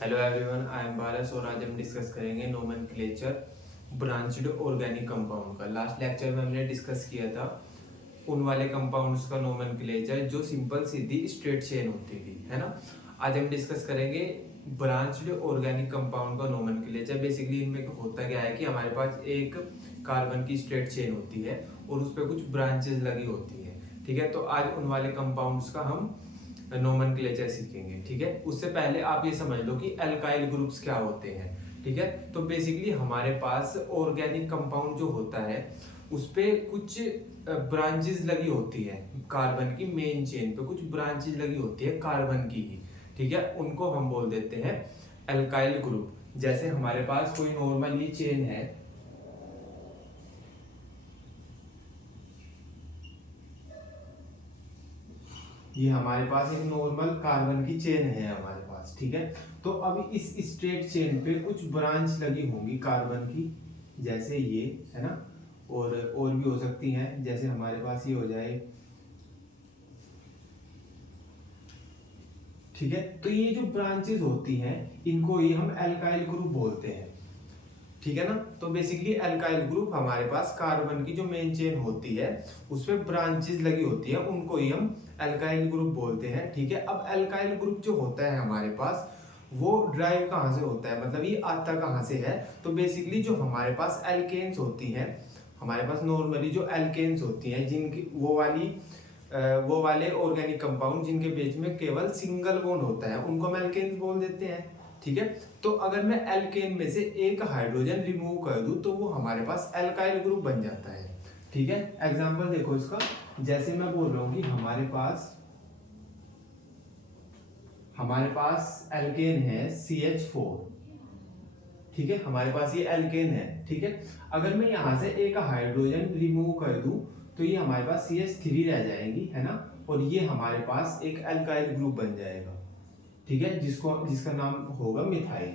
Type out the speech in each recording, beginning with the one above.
Hello everyone, I am Bharat और आज हम डिस्कस करेंगे नोमेनक्लेचर ब्रांच्ड ऑर्गेनिक कंपाउंड का। लास्ट लेक्चर में हमने डिस्कस किया था उन वाले कंपाउंड्स का नोमेनक्लेचर जो सिंपल सीधी स्ट्रेट चेन होती थी, है ना। आज हम डिस्कस करेंगे ब्रांच्ड ऑर्गेनिक कंपाउंड का नोमेनक्लेचर। बेसिकली इनमें होता क्या है कि हमारे पास एक कार्बन की स्ट्रेट चेन होती है और उस पर कुछ ब्रांचेस लगी होती है, ठीक है। तो आज उन वाले कंपाउंड्स का हम नोमेनक्लेचर सीखेंगे, ठीक है। उससे पहले आप ये समझ लो कि एल्काइल ग्रुप्स क्या होते हैं, ठीक है। तो बेसिकली हमारे पास ऑर्गेनिक कंपाउंड जो होता है उस पे कुछ ब्रांचेस लगी होती है, कार्बन की मेन चेन पे कुछ ब्रांचेस लगी होती है कार्बन की ही, ठीक है। उनको हम बोल देते हैं एल्काइल ग्रुप। जैसे हमारे पास कोई नॉर्मल ये चेन है, ये हमारे पास एक नॉर्मल कार्बन की चेन है हमारे पास, ठीक है। तो अब इस स्ट्रेट चेन पे कुछ ब्रांच लगी होंगी कार्बन की, जैसे ये है ना, और भी हो सकती हैं। जैसे हमारे पास ये हो जाए, ठीक है। तो ये जो ब्रांचेस होती हैं इनको ही हम एल्काइल ग्रुप बोलते हैं, ठीक है ना। तो बेसिकली एल्काइल ग्रुप हमारे पास कार्बन की जो मेन चेन होती है उस पे ब्रांचेस लगी होती है, उनको ही हम एल्काइल ग्रुप बोलते हैं, ठीक है। अब एल्काइल ग्रुप जो होता है हमारे पास वो ड्राइव कहाँ से होता है, मतलब ये आता कहाँ से है। तो बेसिकली जो हमारे पास एल्केन्स होती हैं, हमारे पास नॉर्मली जो एल्केन्स होती हैं जिनकी वो वाले ऑर्गेनिक कंपाउंड जिनके बीच में केवल सिंगल बॉन्ड होता है उनको हम एल्केन्स बोल देते हैं, ठीक है। तो अगर मैं एल्केन में से एक हाइड्रोजन रिमूव कर दूं तो वो हमारे पास एल्काइल ग्रुप बन जाता है, ठीक है। एग्जांपल देखो इसका, जैसे मैं बोल रहा हूं कि हमारे पास एल्केन है CH4, ठीक है। हमारे पास ये एल्केन है, ठीक है। अगर मैं यहां से एक हाइड्रोजन रिमूव कर दूं तो ये हमारे पास CH3 रह जाएगी, है ना। और ये हमारे पास एक एल्काइल ग्रुप बन जाएगा, ठीक है, जिसका नाम होगा मिथाइल,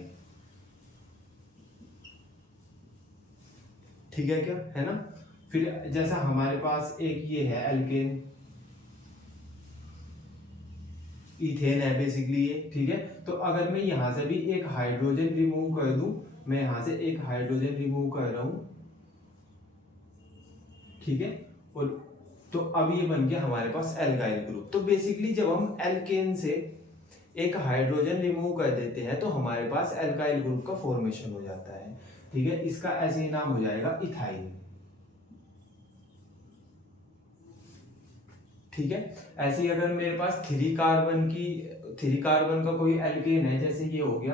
ठीक है क्या, है ना। फिर जैसा हमारे पास एक ये है एल्केन, इथेन है बेसिकली ये, ठीक है। तो अगर मैं यहां से भी एक हाइड्रोजन रिमूव कर दूं, मैं यहां से एक हाइड्रोजन रिमूव कर रहा हूं, ठीक है। और तो अब ये बन गया हमारे पास एल्काइल ग्रुप। तो बेसिकली जब हम एल्केन से एक हाइड्रोजन रिमूव कर देते हैं तो हमारे पास एल्काइल ग्रुप का फॉर्मेशन हो जाता है, ठीक है। इसका ऐसे ही नाम हो जाएगा इथाइल, ठीक है। ऐसे ही अगर मेरे पास थ्री कार्बन का कोई एल्केन है, जैसे ये हो गया,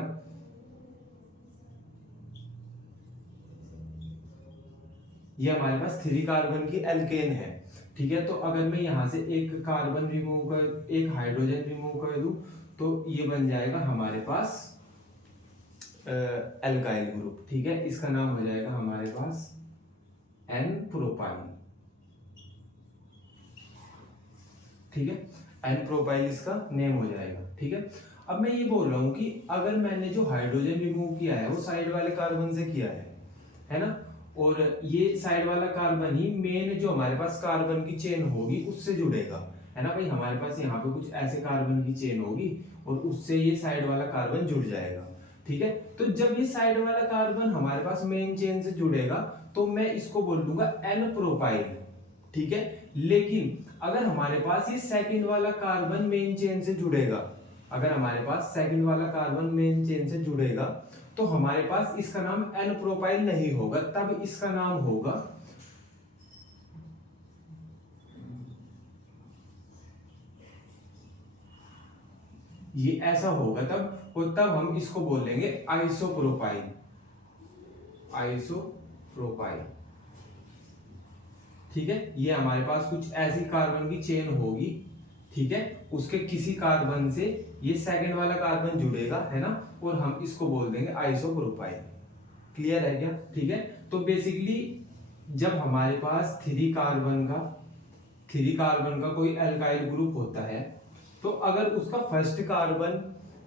ये हमारे पास थ्री कार्बन की एल्केन है, ठीक है। तो अगर मैं यहां से एक हाइड्रोजन रिमूव कर दूं तो ये बन जाएगा हमारे पास एल्काइल ग्रुप, ठीक है। इसका नाम हो जाएगा हमारे पास एन प्रोपाइल, ठीक है। एन प्रोपाइल इसका नेम हो जाएगा, ठीक है। अब मैं ये बोल रहा हूं कि अगर मैंने जो हाइड्रोजन रिमूव किया है वो साइड वाले कार्बन से किया है ना। और ये साइड वाला कार्बन ही मेन जो हमारे पास कार्बन की चेन होगी उससे जुड़ेगा, है ना भाई। हमारे पास यहाँ पे कुछ ऐसे कार्बन की चेन होगी और उससे ये साइड वाला कार्बन जुड़ जाएगा, ठीक है। तो जब ये साइड वाला कार्बन हमारे पास मेन चेन से जुड़ेगा तो मैं इसको बोल दूंगा एन प्रोपाइल, ठीक है। लेकिन अगर हमारे पास ये सेकंड वाला कार्बन मेन चेन से जुड़ेगा, अगर हमारे पास सेकंड वाला कार्बन मेन चेन से जुड़ेगा तो हमारे पास इसका नाम एन प्रोपाइल नहीं होगा, तब इसका नाम होगा ये ऐसा होगा तब, और तब हम इसको बोलेंगे आइसोप्रोपाइल, आइसोप्रोपाइल, ठीक है। ये हमारे पास कुछ ऐसी कार्बन की चेन होगी, ठीक है। उसके किसी कार्बन से ये सेकंड वाला कार्बन जुड़ेगा, है ना, और हम इसको बोल देंगे आइसोप्रोपाइल। क्लियर है क्या, ठीक है। तो बेसिकली जब हमारे पास थ्री कार्बन का कोई एल्काइल ग्रुप होता है तो अगर उसका फर्स्ट कार्बन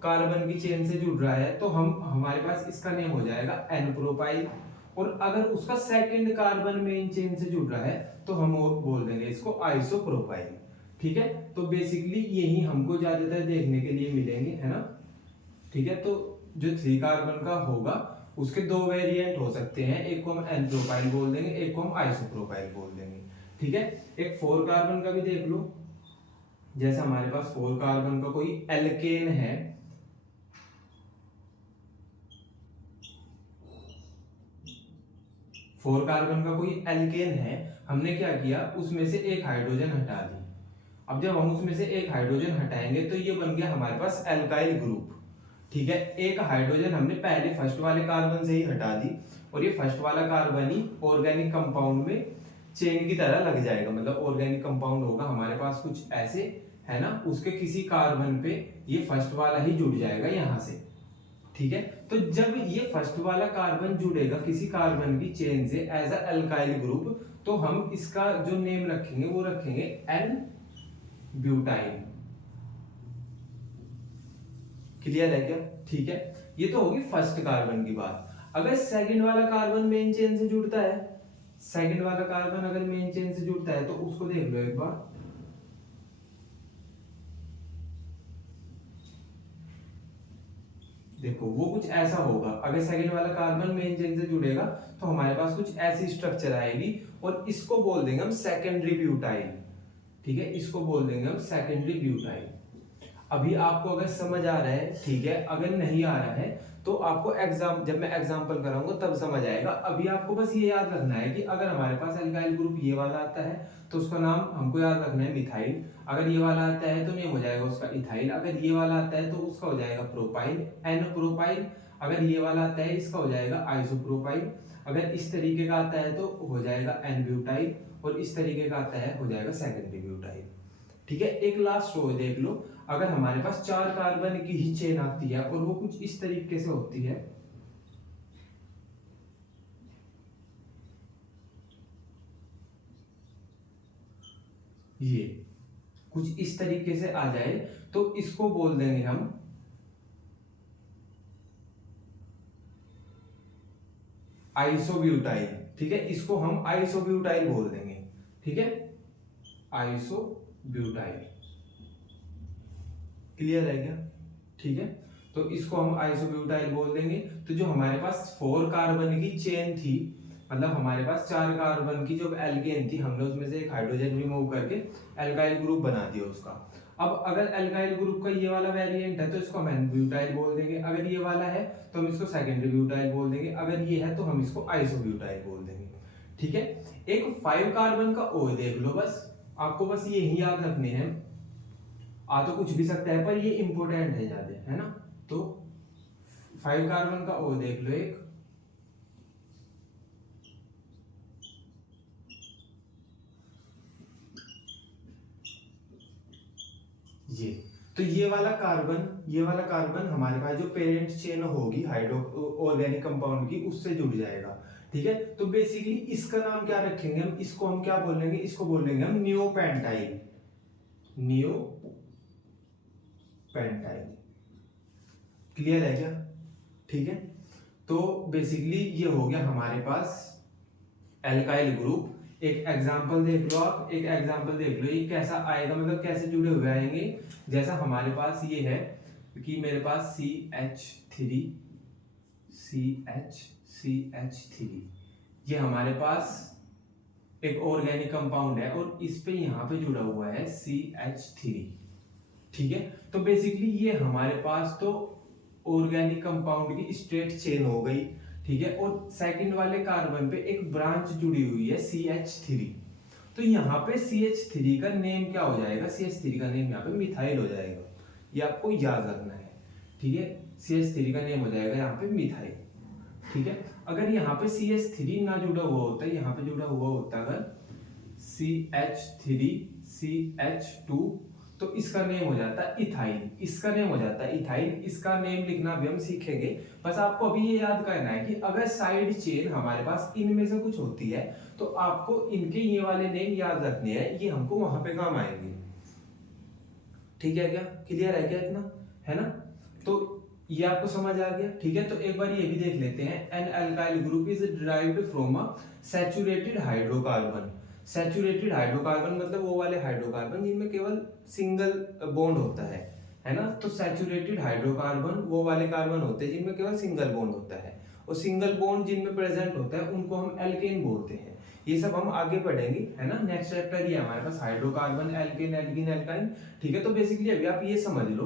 कार्बन की चेन से जुड़ रहा है तो हमारे पास इसका नेम हो जाएगा एन प्रोपाइल। और अगर उसका सेकंड कार्बन मेन चेन से जुड़ रहा है तो हम बोल देंगे इसको आइसोप्रोपाइल, ठीक है। तो बेसिकली यही हमको ज्यादातर देखने के लिए मिलेंगे, है ना, ठीक है। तो जो 3 कार्बन का होगा उसके 2 वेरिएंट हो सकते हैं, एक को हम एन प्रोपाइल बोल देंगे, एक को हम आइसोप्रोपाइल बोल देंगे। ठीक है, एक 4 कार्बन का भी देख लो, जैसे हमारे पास 4 कार्बन का कोई एल्केन है, फोर कार्बन का कोई एल्केन है, हमने क्या किया, उसमें से एक हाइड्रोजन हटा दी। अब जब हम उसमें से एक हाइड्रोजन हटाएंगे तो ये बन गया हमारे पास एल्काइल ग्रुप। ठीक है, एक हाइड्रोजन हमने पहले फर्स्ट वाले कार्बन से ही हटा दी और ये फर्स्ट वाला कार्बन ही ऑर्गेनिक कंपाउंड में चेन की तरह लग जाएगा, मतलब ऑर्गेनिक कंपाउंड होगा हमारे पास कुछ ऐसे, है ना, उसके किसी कार्बन पे ये फर्स्ट वाला ही जुड़ जाएगा यहां से। ठीक है, तो जब ये फर्स्ट वाला कार्बन जुड़ेगा किसी कार्बन की चेन से एज अ एल्काइल ग्रुप, तो हम इसका जो नेम रखेंगे वो रखेंगे एन ब्यूटाइल। क्लियर है क्या? ठीक है, ये तो होगी फर्स्ट कार्बन की बात। अगर सेकंड वाला कार्बन मेन चेन से जुड़ता है, सेकंड वाला कार्बन अगर मेन चेन से जुड़ता है तो उसको देख लो एक बार। देखो वो कुछ ऐसा होगा, अगर सेकंड वाला कार्बन मेन चेन से जुड़ेगा तो हमारे पास कुछ ऐसी स्ट्रक्चर आएगी और इसको बोल देंगे हम सेकेंडरी ब्यूटाइल। ठीक है, इसको बोल देंगे हम सेकेंडरी ब्यूटाइल। अभी आपको अगर समझ आ रहा है, ठीक है, अगर नहीं आ रहा है तो आपको जब मैं एग्जांपल कराऊंगा तब समझ आएगा। अभी आपको बस ये याद रखना है कि अगर हमारे पास एल्काइल ग्रुप ये वाला आता है तो उसका नाम हमको याद रखना है मिथाइल, अगर ये वाला आता है तो नेम हो जाएगा उसका इथाइल, अगर ये वाला आता है तो उसका हो जाएगा प्रोपाइल, एन प्रोपाइल, अगर ये वाला आता है इसका हो जाएगा आइसोप्रोपाइल, अगर इस तरीके का आता है तो हो जाएगा एन ब्यूटाइल, और इस तरीके का आता है हो जाएगा सेकेंडरी ब्यूटाइल। ठीक है, एक लास्ट रो देख लो, अगर हमारे पास 4 कार्बन की ही चेन आती है और वो कुछ इस तरीके से होती है, ये कुछ इस तरीके से आ जाए तो इसको बोल देंगे हम आइसोब्यूटाइल। ठीक है, इसको हम आइसोब्यूटाइल बोल देंगे। ठीक है, आइसोब्यूटाइल। क्लियर है क्या? ठीक है, तो इसको हम आइसोब्यूटाइल बोल देंगे। तो जो हमारे पास 4 कार्बन की चेन थी, मतलब हमारे पास 4 कार्बन की जो एल्केन थी, हमने उसमें से एक हाइड्रोजन रिमूव करके एल्काइल ग्रुप बना दिया उसका। अब अगर एल्काइल ग्रुप का ये वाला वेरिएंट है तो इसको हम एन ब्यूटाइल बोल देंगे, अगर ये वाला है तो हम इसको सेकेंडरी ब्यूटाइल बोल देंगे, अगर ये है तो हम इसको आइसोब्यूटाइल बोल देंगे। ठीक है, एक 5 कार्बन का ओ देख लो, बस आपको बस ये ही याद रखने हैं, आ तो कुछ भी सकता है पर ये इंपॉर्टेंट है ज्यादा, है ना। तो 5 कार्बन का ओ देख लो एक, ये तो ये वाला कार्बन हमारे पास जो पेरेंट चेन होगी हाइड्रो ऑर्गेनिक कंपाउंड की उससे जुड़ जाएगा। ठीक है, तो बेसिकली इसका नाम क्या रखेंगे हम, इसको हम क्या बोलेंगे, इसको बोलेंगे हम नियोपेंटाइल, नियोपेंटाइल। क्लियर है क्या? ठीक है, तो बेसिकली ये हो गया हमारे पास एल्काइल ग्रुप। एक एग्जांपल देख लो आप, एक एग्जांपल देख लो ये कैसा आएगा, मतलब कैसे जुड़े हुए आएंगे। जैसा हमारे पास ये है कि मेरे पास CH3 CH3 ये हमारे पास एक ऑर्गेनिक कंपाउंड है और इस पे यहाँ पे जुड़ा हुआ है CH3। ठीक है, तो बेसिकली ये हमारे पास तो ऑर्गेनिक कंपाउंड की स्ट्रेट चेन हो गई। ठीक है, और सेकंड वाले कार्बन पे एक ब्रांच जुड़ी हुई है CH3, तो यहाँ पे CH3 का नेम क्या हो जाएगा, CH3 का नेम यहाँ पे मिथाइल हो जाएगा, ये आपको याद रखना है। ठीक है, CH3 का नेम हो जाएगा यहाँ पे मिथाइल। ठीक है, अगर यहाँ पे CH3 ना जुड़ा हुआ होता, यहाँ पे जुड़ा हुआ होता अगर CH3 CH2 तो इसका नेम हो जाता है इथाइल, इसका नेम हो जाता है इथाइल। इसका नेम लिखना भी हम सीखेंगे, बस आपको अभी ये याद करना है कि अगर साइड चेन हमारे पास इनमें से कुछ होती है तो आपको इनके ये वाले नेम याद रखने हैं, ये हमको वहां पे काम आएंगे। ठीक है क्या? क्लियर है क्या इतना, है ना? तो ये आपको समझ आ गया। ठीक है, तो एक बार ये भी देख लेते हैं, an alkyl group is derived from a saturated hydrocarbon. Saturated hydrocarbon मतलब वो वाले हाइड्रोकार्बन जिनमें केवल सिंगल बॉन्ड होता है है ना। तो सैचुरेटेड हाइड्रोकार्बन वो वाले कार्बन होते हैं जिनमें केवल सिंगल बॉन्ड होता है, और सिंगल बॉन्ड जिनमें प्रेजेंट होता है उनको हम एल्केन बोलते हैं। ये सब हम आगे पढ़ेंगे, है ना। नेक्स्ट चैप्टर ये हमारे पास हाइड्रोकार्बन, एल्केन, एल्कीन, एल्काइन, ठीक है। तो बेसिकली अभी आप ये समझ लो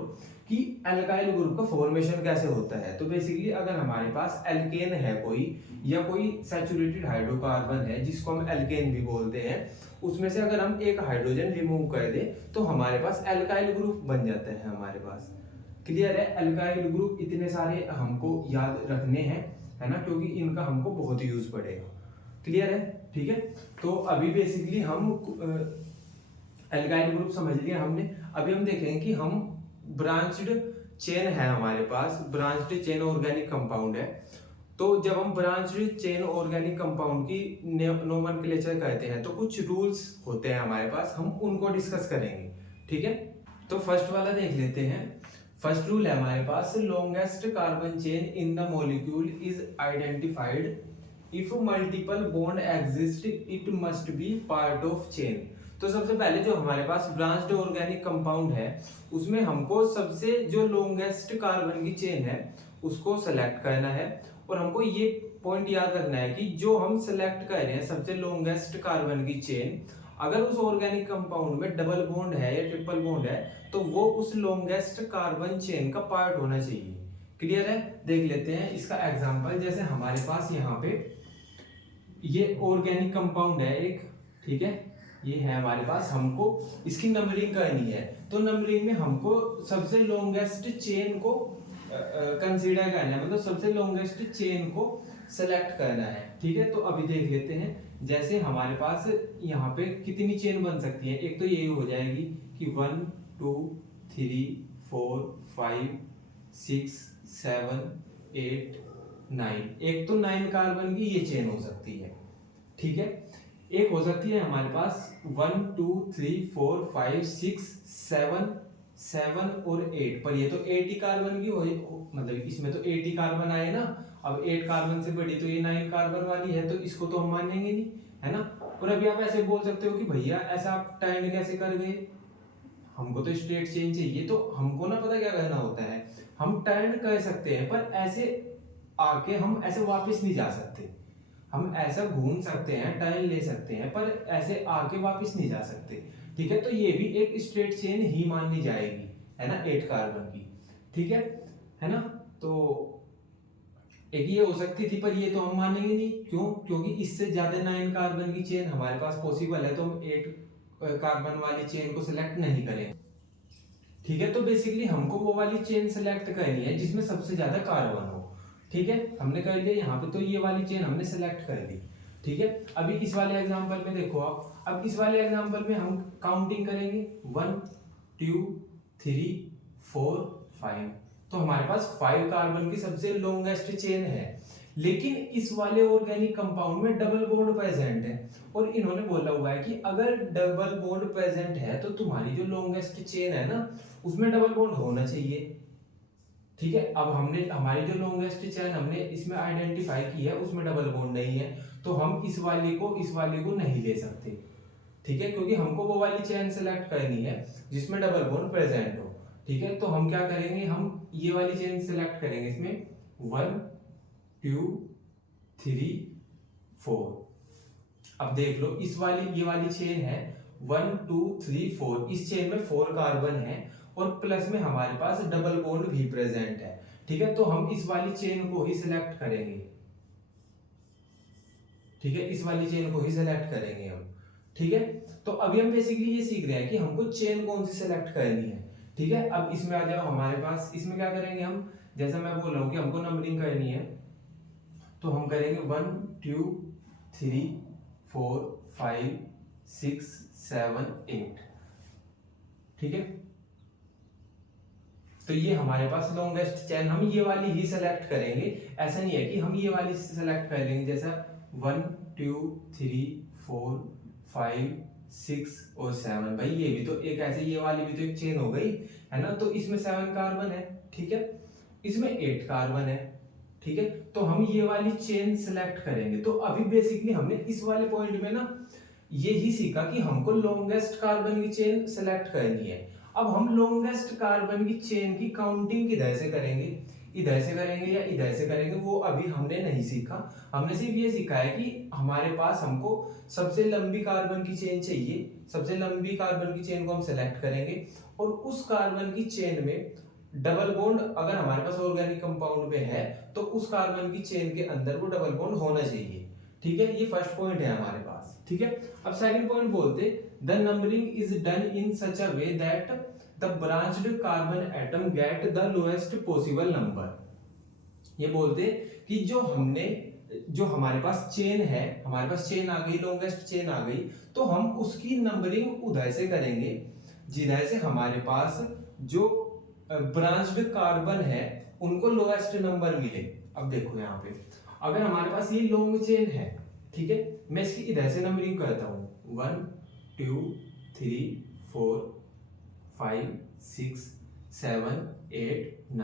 कि एल्काइल ग्रुप का फॉर्मेशन कैसे होता है। तो बेसिकली अगर हमारे पास एल्केन है कोई, या कोई सैचुरेटेड हाइड्रोकार्बन है जिसको हम एल्केन भी बोलते हैं, उसमें से अगर हम एक हाइड्रोजन रिमूव कर दें तो हमारे पास एल्काइल ग्रुप बन जाता है हमारे पास। क्लियर है। एल्काइल ग्रुप इतने सारे हमको याद रखने हैं, है ना, क्योंकि इनका हमको बहुत यूज पड़ेगा। क्लियर है, ठीक है। तो अभी बेसिकली हम एल्काइल ग्रुप समझ लिया हमने। अभी हम देखेंगे कि हम ब्रांच्ड चेन है हमारे पास, ब्रांच्ड चेन ऑर्गेनिक कंपाउंड है। तो जब हम ब्रांच्ड चेन ऑर्गेनिक कंपाउंड की नोमेनक्लेचर कहते हैं तो कुछ रूल्स होते हैं हमारे पास, हम उनको डिस्कस करेंगे, ठीक है। तो फर्स्ट वाला देख लेते हैं। फर्स्ट रूल है हमारे पास, longest carbon chain in the molecule is identified if multiple bond exist it must be part of chain. तो सबसे पहले जो हमारे पास ब्रांच्ड ऑर्गेनिक कंपाउंड है उसमें हमको सबसे जो लॉन्गेस्ट कार्बन की चेन है उसको सेलेक्ट करना है, और हमको ये पॉइंट याद रखना है कि जो हम सेलेक्ट कर रहे हैं सबसे लॉन्गेस्ट कार्बन की चेन, अगर उस ऑर्गेनिक कंपाउंड में डबल बॉन्ड है या ट्रिपल बॉन्ड है तो वो उस लॉन्गेस्ट कार्बन चेन का पार्ट होना चाहिए। क्लियर है। देख लेते हैं इसका एग्जांपल। जैसे हमारे पास यहाँ पे ये ऑर्गेनिक कंपाउंड है एक, ठीक है, ये है हमारे पास, हमको इसकी नंबरिंग करनी है। तो नंबरिंग में हमको सबसे लॉन्गेस्ट चेन को कंसीडर करना है, मतलब सबसे लॉन्गेस्ट चेन को सेलेक्ट करना है, ठीक है। तो अभी देख लेते हैं। जैसे हमारे पास यहाँ पे कितनी चेन बन सकती है, एक तो ये हो जाएगी कि 1 2 3 4 5 6 7 8 9, एक तो 9 कार्बन की ये चेन हो सकती है, ठीक है। एक हो सकती है हमारे पास 1 2 3 4 5 6 7 और 8, पर ये तो 80 कार्बन की हो, मतलब इसमें तो 80 कार्बन आए ना। अब 8 कार्बन से बड़ी तो ये 9 कार्बन वाली है, तो इसको तो हम मानेंगे नहीं, है ना। और अभी आप ऐसे बोल सकते हो कि भैया ऐसा आप टर्न कैसे कर गए, हमको तो स्ट्रेट चेन चाहिए। तो हमको ना पता क्या करना होता है, हम टर्न कर सकते हैं पर ऐसे आके हम ऐसे वापस नहीं जा सकते। हम ऐसा घूम सकते हैं, टर्न ले सकते हैं, पर ऐसे आके वापस नहीं जा सकते, ठीक है। तो ये भी एक स्ट्रेट चेन ही मानी जाएगी, है ना, 8 कार्बन की, ठीक है ना। तो एक ये हो सकती थी, पर ये तो हम मानेंगे नहीं। क्यों? क्योंकि इससे ज्यादा 9 कार्बन की चेन हमारे पास पॉसिबल है, तो हम 8 कार्बन वाली चेन को सिलेक्ट नहीं करें, ठीक है। तो बेसिकली हमको वो वाली चेन सेलेक्ट करनी है जिसमें सबसे ज्यादा कार्बन हो, ठीक है। हमने कर लिया यहाँ पे, तो ये वाली चेन हमने सेलेक्ट कर ली, ठीक है। अभी इस वाले एग्जांपल में देखो आप, अब इस वाले एग्जांपल में हम काउंटिंग करेंगे 1 2 3 4 5, तो हमारे पास 5 कार्बन की सबसे लॉन्गेस्ट चेन है। लेकिन इस वाले ऑर्गेनिक कंपाउंड में डबल बॉन्ड प्रेजेंट है, और इन्होंने बोला हुआ है कि अगर डबल बॉन्ड प्रेजेंट है तो तुम्हारी जो लॉन्गेस्ट चेन है ना उसमें डबल बॉन्ड होना चाहिए, ठीक है। अब हमने हमारी जो लॉन्गेस्ट चेन हमने इसमें आइडेंटिफाई की है उसमें डबल बॉन्ड नहीं है, तो हम इस वाले को नहीं ले सकते, ठीक है, क्योंकि हमको वो वाली चेन सेलेक्ट करनी है जिसमें डबल बॉन्ड प्रेजेंट हो, ठीक है। तो हम क्या करेंगे, हम ये वाली चेन सेलेक्ट करेंगे, इसमें 1 2 3 4। अब देख लो इस वाली ये वाली चेन है 1 2 3 4, इस चेन में 4 कार्बन है और प्लस में हमारे पास डबल बॉन्ड भी प्रेजेंट है, ठीक है। तो हम इस वाली चेन को ही सिलेक्ट करेंगे, ठीक है, इस वाली चेन को ही सिलेक्ट करेंगे हम, ठीक है। तो अभी हम बेसिकली ये सीख रहे हैं कि हमको चेन कौन सी सिलेक्ट करनी है, ठीक है। अब इसमें आ जाओ हमारे पास, इसमें क्या करेंगे हम, जैसा मैं बोल रहा हूँ कि हमको नंबरिंग करनी है, तो हम करेंगे 1 2 3 4 5 6 7 8, ठीक है। तो ये हमारे पास लॉन्गेस्ट चेन, हम ये वाली ही सेलेक्ट करेंगे। ऐसा नहीं है कि हम ये वाली सेलेक्ट कर लेंगे, जैसा 1 2 3 4 5 6 और 7, भाई ये भी तो एक ऐसे, ये वाली भी तो एक चेन हो गई, है ना। तो इसमें 7 कार्बन है, ठीक है, इसमें 8 कार्बन है, ठीक है। तो हम ये वाली चेन सेलेक्ट करेंगे। तो अभी बेसिकली हमने इस वाले पॉइंट में ना ये ही सीखा कि हमको लॉन्गेस्ट कार्बन की चेन सेलेक्ट करनी है। अब हम लॉन्गेस्ट कार्बन की चेन की काउंटिंग किधर से करेंगे, इधर से करेंगे या इधर से करेंगे, वो अभी हमने नहीं सीखा। हमने सिर्फ ये सीखा है कि हमारे पास हमको सबसे लंबी कार्बन की चेन चाहिए, सबसे लंबी कार्बन की चेन को हम सेलेक्ट करेंगे और उस कार्बन की चेन में डबल बॉन्ड अगर हमारे पास ऑर्गेनिक कंपाउंड में है तो उस कार्बन की चेन के अंदर वो डबल बॉन्ड होना चाहिए। ठीक है, ये फर्स्ट पॉइंट है हमारे पास। ठीक है, अब सेकंड पॉइंट बोलते, the numbering is done in such a way that the branched carbon atom get the lowest possible number. ये बोलते कि जो हमारे पास चेन है, हमारे पास चेन आ गई, लॉन्गेस्ट चेन आ गई, तो हम उसकी नंबरिंग उधर से करेंगे जिधर से हमारे पास जो ब्रांच्ड कार्बन है उनको लोएस्ट नंबर मिले। अब देखो यहाँ पे अगर हमारे पास ये लॉन्ग चेन है, ठीक है, मैं इसकी इधर से नंबरिंग करता हूँ 1 2 3 4 5 6 7 8 9।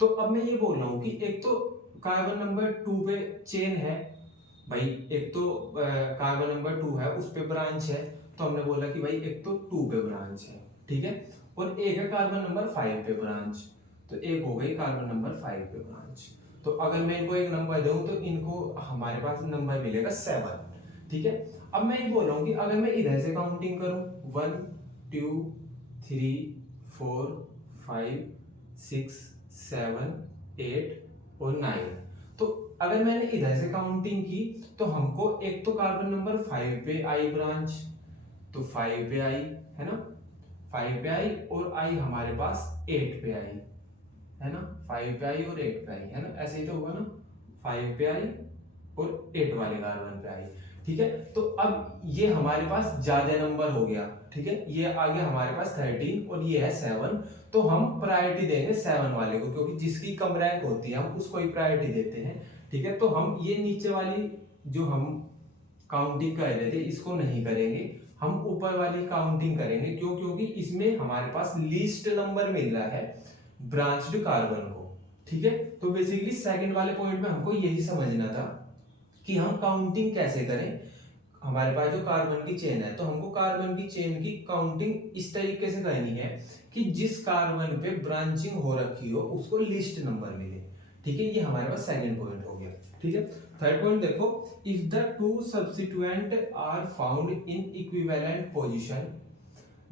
तो अब मैं ये बोल रहा हूँ कि एक तो कार्बन नंबर 2 पे चेन है भाई, एक तो कार्बन नंबर 2 है उस पे ब्रांच है, तो हमने बोला कि भाई एक तो 2 पे ब्रांच है, ठीक है, और एक है कार्बन नंबर 5 पे ब्रांच, तो एक हो गई कार्बन नंबर 5 पे ब्रांच। तो अगर मैं इनको एक नंबर दूं तो इनको हमारे पास नंबर मिलेगा 7। ठीक है, अब मैं ये बोल रहा हूँ कि अगर मैं इधर से काउंटिंग करूं 1 2 3 4 5 6 7 8 और 9, तो अगर मैंने इधर से काउंटिंग की तो हमको एक तो कार्बन नंबर 5 पे आई ब्रांच, तो 5 पे आई है ना, 5 पे आई और आई हमारे पास 8 पे आई है ना, 5 पे आई और 8 पे आई है ना, ऐसे ही तो होगा ना, 5 पे आई और 8 वाले कार्बन पे आई। ठीक है, तो अब ये हमारे पास ज्यादा नंबर हो गया। ठीक है, ये आ गया हमारे पास 13 और ये है 7, तो हम प्रायोरिटी देंगे 7 वाले को, क्योंकि जिसकी कम रैंक होती है हम उसको ही प्रायोरिटी देते हैं। ठीक है, तो हम ये नीचे वाली जो हम काउंटिंग कर रहे थे इसको नहीं करेंगे, हम ऊपर वाली काउंटिंग करेंगे। क्यों? क्योंकि इसमें हमारे पास लीस्ट नंबर मिल रहा है ब्रांच्ड कार्बन को। ठीक है, तो बेसिकली सेकंड वाले पॉइंट में हमको यही समझना था कि हम काउंटिंग कैसे करें। हमारे पास जो कार्बन की चेन है तो हमको कार्बन की चेन की काउंटिंग इस तरीके से करनी है कि जिस कार्बन पे ब्रांचिंग हो रखी हो उसको लिस्ट नंबर मिले। ठीक है, ये हमारे पास सेकंड पॉइंट हो गया। ठीक है, थर्ड पॉइंट देखो, if the two substituent are found in equivalent position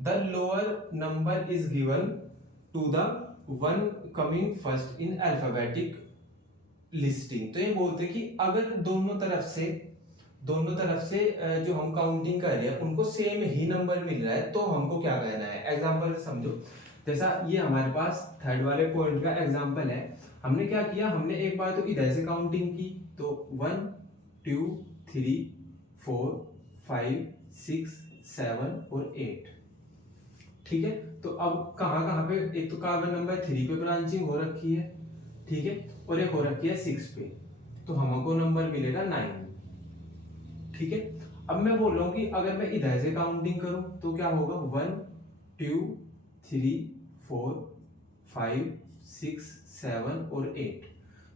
the lower number is given to the one coming first in alphabetic listing. तो ये बोलते कि अगर दोनों तरफ से जो हम काउंटिंग कर रहे हैं उनको सेम ही नंबर मिल रहा है तो हमको क्या कहना है। एग्जांपल से समझो, जैसा ये हमारे पास थर्ड वाले पॉइंट का एग्जांपल है। हमने क्या किया, हमने एक बार तो इधर से काउंटिंग की, तो 1 2 3 4 5 6 7 और 8। ठीक है, तो अब कहाँ पे, एक तो कार्बन नंबर 3 पे ब्रांचिंग हो रखी है, ठीक है, और एक हो रखी है 6 पे, तो हमको नंबर मिलेगा 9। ठीक है, अब मैं बोल रहा हूँ कि अगर मैं इधर से काउंटिंग करूं तो क्या होगा, 1 2 3 4 5 6 7 और 8।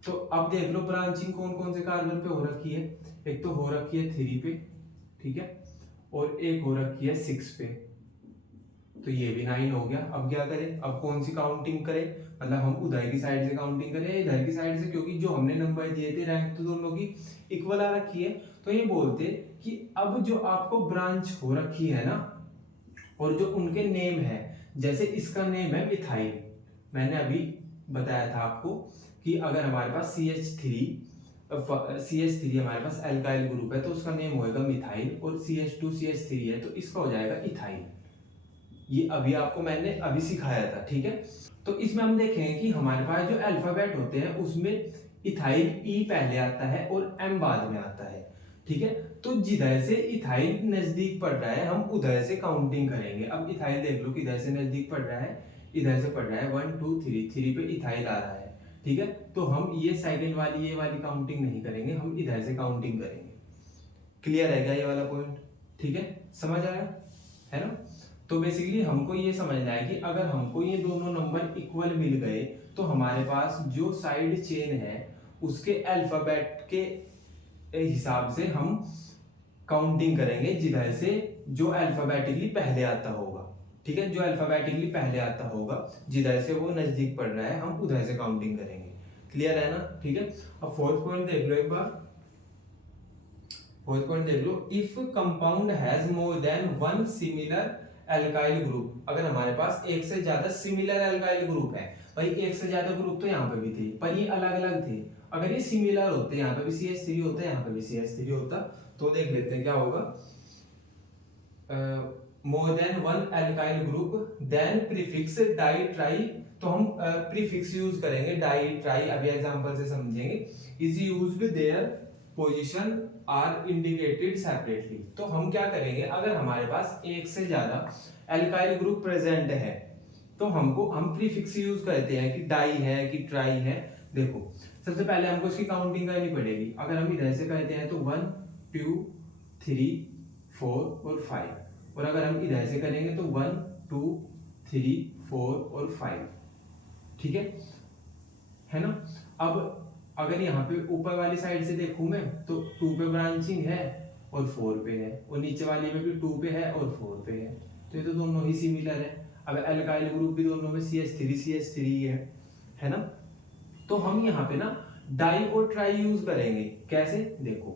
तो अब देख लो ब्रांचिंग कौन कौन से कार्बन पे हो रखी है। एक तो हो रखी है 3 पे, ठीक है, और एक हो रखी है 6 पे, तो ये भी 9 हो गया। अब क्या करें, अब कौन सी काउंटिंग करें, मतलब हम उधर की साइड से काउंटिंग करें इधर की साइड से, क्योंकि जो हमने नंबर दिए थे रैंक तो दोनों की इक्वल आ रखी है। तो ये बोलते कि अब जो आपको ब्रांच हो रखी है ना और जो उनके नेम है, जैसे इसका नेम है मिथाइल, मैंने अभी बताया था आपको कि अगर हमारे पास CH3 हमारे पास एल्काइल ग्रुप है तो उसका नेम होएगा मिथाइल, और CH2CH3 है तो इसका हो जाएगा इथाइल। ये अभी आपको मैंने अभी सिखाया था। ठीक है, तो इसमें हम देखेंगे कि हमारे पास जो अल्फाबेट होते हैं उसमें इथाइल ई पहले आता है और एम बाद में आता है। ठीक है, तो जिधर से इथाइल नजदीक पड़ रहा है हम उधर से काउंटिंग करेंगे। अब इथाइल देख लो किधर से नजदीक पड़ रहा है, इधर से पड़ रहा है 1 2 3 पे इथाइल आ रहा है। ठीक है, तो हम ये सेकंड वाली ये वाली काउंटिंग नहीं करेंगे, हम इधर से काउंटिंग करेंगे। क्लियर है क्या ये वाला पॉइंट? ठीक है, समझ आया है ना। तो बेसिकली हमको ये समझना है कि अगर हमको ये दोनों नंबर इक्वल मिल गए तो हमारे पास जो साइड चेन है उसके अल्फाबेट के हिसाब से हम काउंटिंग करेंगे जिधर से जो अल्फाबेटिकली पहले आता होगा। ठीक है, जो अल्फाबेटिकली पहले आता होगा, जिधर से वो नजदीक पड़ रहा है हम उधर से काउंटिंग करेंगे। क्लियर है ना? ठीक है। अब फोर्थ पॉइंट देख लो एक बार। फोर्थ पॉइंट देख लो, if compound has more than one similar alkyl group. अगर हमारे पास एक से ज्यादा सिमिलर एल्काइल ग्रुप है, भाई एक से ज्यादा ग्रुप तो यहाँ पे भी थे पर ये अलग अलग थे, अगर ये सिमिलर होते, यहाँ पे भी CH3 होता है, यहाँ पे भी CH3 होता, तो देख लेते हैं क्या होगा। More than one alkyl group then prefix di tri, तो हम प्रीफिक्स यूज करेंगे डाई ट्राई, अभी एग्जांपल से समझेंगे। Is used their position are indicated separately. तो हम क्या करेंगे, अगर हमारे पास एक से ज्यादा एल्काइल ग्रुप प्रेजेंट है तो हम प्रीफिक्स यूज करते हैं कि डाई है कि ट्राई है। देखो सबसे पहले हमको इसकी काउंटिंग करनी पड़ेगी। अगर हम इधर से करते हैं तो 1 2 3 4 और 5, और अगर हम इधर से करेंगे तो 1 2 3 4 और 5। ठीक है ना? अब अगर यहाँ पे ऊपर वाली साइड से देखूं मैं तो 2 पे ब्रांचिंग है और 4 पे है, और नीचे वाली में भी 2 पे है और 4 पे है, तो ये तो दोनों ही सिमिलर है। अब एल्काइल ग्रुप भी दोनों में CH3 है ना? तो हम यहाँ पे ना डाई और ट्राई यूज करेंगे। कैसे? देखो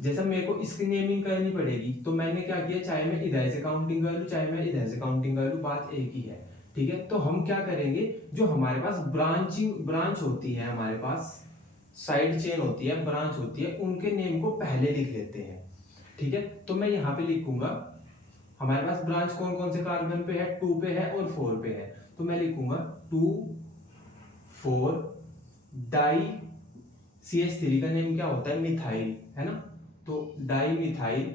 जैसा मेरे को इसकी नेमिंग करनी पड़ेगी, तो मैंने क्या किया, चाहे मैं इधर से काउंटिंग कर लूं चाहे मैं इधर से काउंटिंग कर लूं, बात एक ही है। ठीक है, तो हम क्या करेंगे, जो हमारे पास ब्रांच होती है, हमारे पास साइड चेन होती है, ब्रांच होती है, उनके नेम को पहले लिख लेते हैं। ठीक है, तो मैं यहाँ पे लिखूंगा हमारे पास ब्रांच कौन कौन से कार्बन पे है, 2 पे है और 4 पे है, तो मैं लिखूंगा 2 4 डाई, CH3 का नेम क्या होता है, मिथाइल, है ना? तो डाई मिथाइल,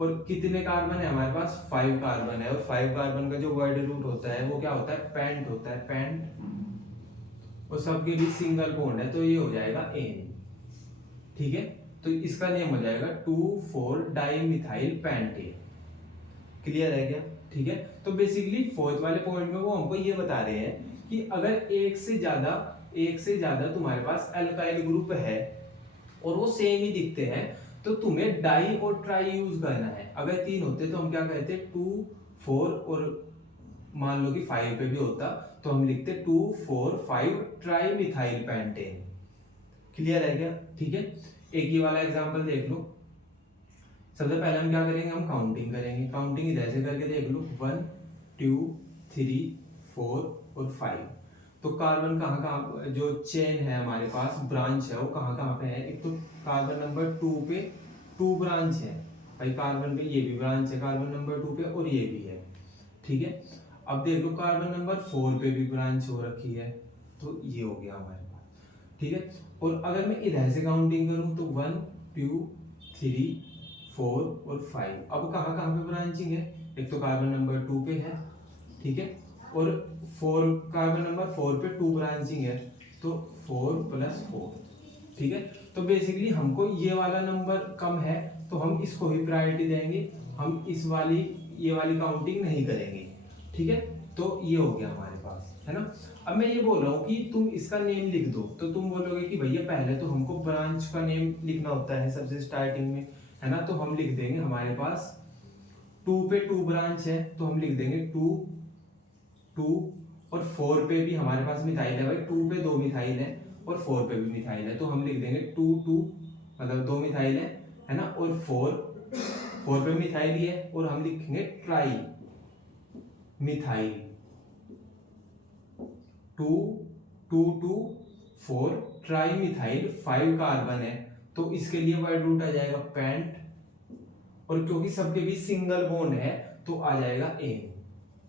और कितने कार्बन है हमारे पास, 5 कार्बन है, और 5 कार्बन का जो वर्ड रूट होता है वो क्या होता है, पेंट होता है, पेंट, और सबके बीच सिंगल बॉन्ड है तो ये हो जाएगा एन। ठीक है, तो इसका नेम हो जाएगा 2,4 डाई मिथाइल पेंटेन। क्लियर है क्या? ठीक है, तो बेसिकली फोर्थ वाले पॉइंट में वो हमको ये बता रहे हैं कि अगर एक से ज्यादा तुम्हारे पास एल्काइल ग्रुप है और वो सेम ही दिखते हैं तो तुम्हें डाई और ट्राई यूज करना है। अगर 3 होते तो हम क्या कहते, 2 4 और मान लो कि 5 पे भी होता तो हम लिखते 2 4 5 ट्राई मिथाइल पेंटेन। क्लियर है क्या? ठीक है, एक ही वाला एग्जांपल देख लो। सबसे पहले हम क्या करेंगे, हम काउंटिंग करेंगे। काउंटिंग इधर से करके देख लो, 1 2 3 4 और 5। तो कार्बन कहाँ कहाँ, जो चेन है हमारे पास, ब्रांच है, वो कहाँ कहाँ पे है। एक तो कार्बन नंबर 2 पे 2 ब्रांच है भाई, कार्बन पे ये भी ब्रांच है कार्बन नंबर 2 पे, और ये भी है। ठीक है, अब देख लो कार्बन नंबर 4 पे भी ब्रांच हो रखी है, तो ये हो गया हमारे पास। ठीक है, और अगर मैं इधर से काउंटिंग करूं तो 1 2 3 4 और 5। अब कहाँ कहाँ पे ब्रांचिंग है, एक तो कार्बन नंबर 2 पे है, ठीक है, और 4 कार्बन नंबर 4 पे 2 ब्रांचिंग है, तो 4 + 4। ठीक है, तो बेसिकली हमको ये वाला नंबर कम है तो हम इसको ही प्रायोरिटी देंगे, हम ये वाली काउंटिंग नहीं करेंगे। ठीक है, तो ये हो गया हमारे पास, है ना? अब मैं ये बोल रहा हूँ कि तुम इसका नेम लिख दो, तो तुम बोलोगे कि भैया पहले तो हमको ब्रांच का नेम लिखना होता है सबसे स्टार्टिंग में, है ना? तो हम लिख देंगे हमारे पास 2 पे 2 ब्रांच है तो हम लिख देंगे 2 2, और 4 पे भी हमारे पास मिथाइल है भाई, 2 पे 2 मिथाइल है और 4 पे भी मिथाइल है, तो हम लिख देंगे 2 2, मतलब 2 मिथाइल है ना? और 4 पे मिथाइल ही है, और हम लिखेंगे tri methyl, 2 2 2 4 tri methyl, 5 carbon है तो इसके लिए वर्ड रूट आ जाएगा पेंट, और क्योंकि सबके बीच सिंगल बॉन्ड है तो आ जाएगा एन,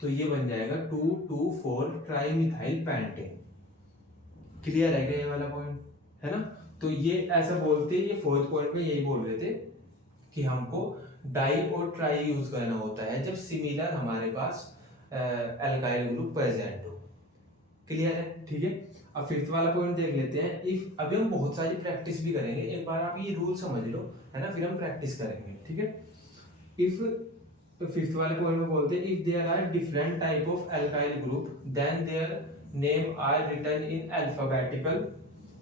तो ये बन जाएगा 2 2 4 ट्राई मिथाइल पेंटेन। क्लियर है क्या ये वाला पॉइंट, है ना? तो ये ऐसा बोलते, ये फोर्थ पॉइंट में यही बोल रहे थे कि हमको डाई और ट्राई यूज करना होता है जब सिमिलर हमारे पास एल्काइल ग्रुप प्रेजेंट हो। क्लियर है? ठीक है, अब फिफ्थ वाला पॉइंट देख लेते हैं। इफ अभी हम बहुत सारी प्रैक्टिस भी करेंगे, एक बार आप ये रूल समझ लो, है ना? फिर हम प्रैक्टिस करेंगे। ठीक है, इफ तो फिफ्थ वाले पॉइंट में बोलते हैं if there are different type of alkyl group then their name are written in alphabetical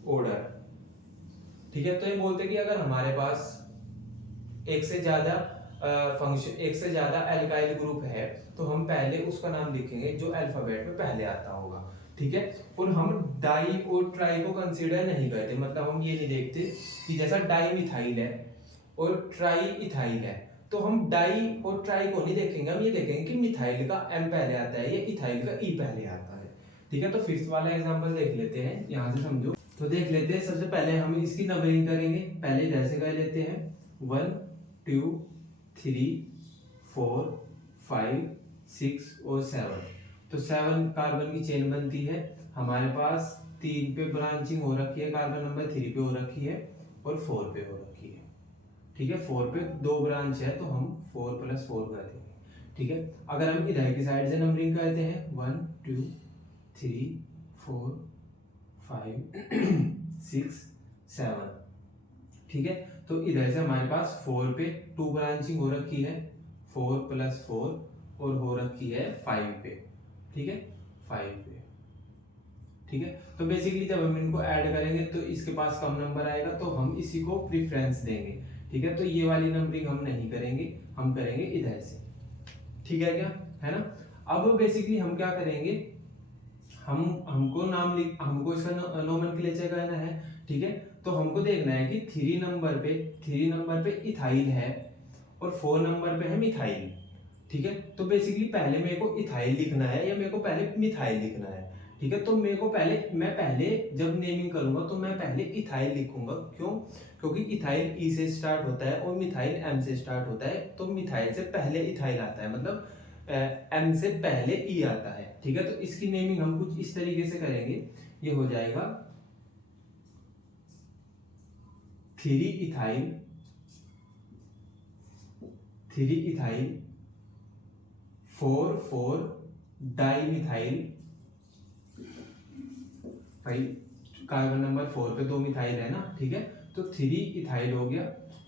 order. ठीक है, तो ये बोलते हैं कि अगर हमारे पास एक से ज्यादा फंक्शन एक से ज्यादा एल्काइल ग्रुप है तो हम पहले उसका नाम लिखेंगे जो अल्फाबेट में पहले आता होगा, ठीक है। और हम डाई और ट्राई को कंसीडर नहीं करते, मतलब हम ये नहीं देखते कि जैसा डाई मिथाइल है और ट्राई इथाइल है तो हम डाई और ट्राई को नहीं देखेंगे, हम ये देखेंगे कि मिथाइल का एम पहले आता है या इथाइल का ई पहले आता है, ठीक है। तो फिफ्थ वाला एग्जांपल देख लेते हैं, यहाँ से समझो। तो देख लेते हैं, सबसे पहले हम इसकी नंबरिंग करेंगे। पहले इधर से कर लेते हैं 1 2 3 4 5 6 और 7। तो 7 कार्बन की चेन बनती है। हमारे पास 3 पे ब्रांचिंग हो रखी है, कार्बन नंबर 3 पे हो रखी है और 4 पे हो रखी है, ठीक है। 4 पे 2 ब्रांच है तो हम 4 + 4 कर देंगे, ठीक है। अगर हम इधर की साइड से नंबरिंग करते हैं 1 2 3 4 5 6 7, ठीक है। तो इधर से हमारे पास 4 पे 2 ब्रांचिंग हो रखी है, 4 + 4 और हो रखी है 5 पे, ठीक है, 5 पे, ठीक है। तो बेसिकली जब हम इनको ऐड करेंगे तो इसके पास कम नंबर आएगा तो हम इसी को प्रेफरेंस देंगे, ठीक है। तो ये वाली नंबरिंग हम नहीं करेंगे, हम करेंगे इधर से, ठीक है क्या, है ना। अब बेसिकली हम क्या करेंगे, हमको इसका नोमेनक्लेचर करना है, ठीक है। तो हमको देखना है कि 3 नंबर पे इथाइल है और 4 नंबर पे है मिथाइल, ठीक है। तो बेसिकली पहले मेरे को इथाइल लिखना है या मेरे को पहले मिथाइल लिखना है, ठीक है। तो मैं पहले जब नेमिंग करूंगा तो मैं पहले इथाइल लिखूंगा, क्यों, क्योंकि इथाइल ई से स्टार्ट होता है और मिथाइल एम से स्टार्ट होता है, तो मिथाइल से पहले इथाइल आता है, मतलब एम से पहले ई आता है, ठीक है। तो इसकी नेमिंग हम कुछ इस तरीके से करेंगे, ये हो जाएगा 3 इथाइल 4 डाई मिथाइल, भाई कार्बन नंबर 4 पे 2 मिथाइल है ना, ठीक है। तो 3 इथाइल हो गया,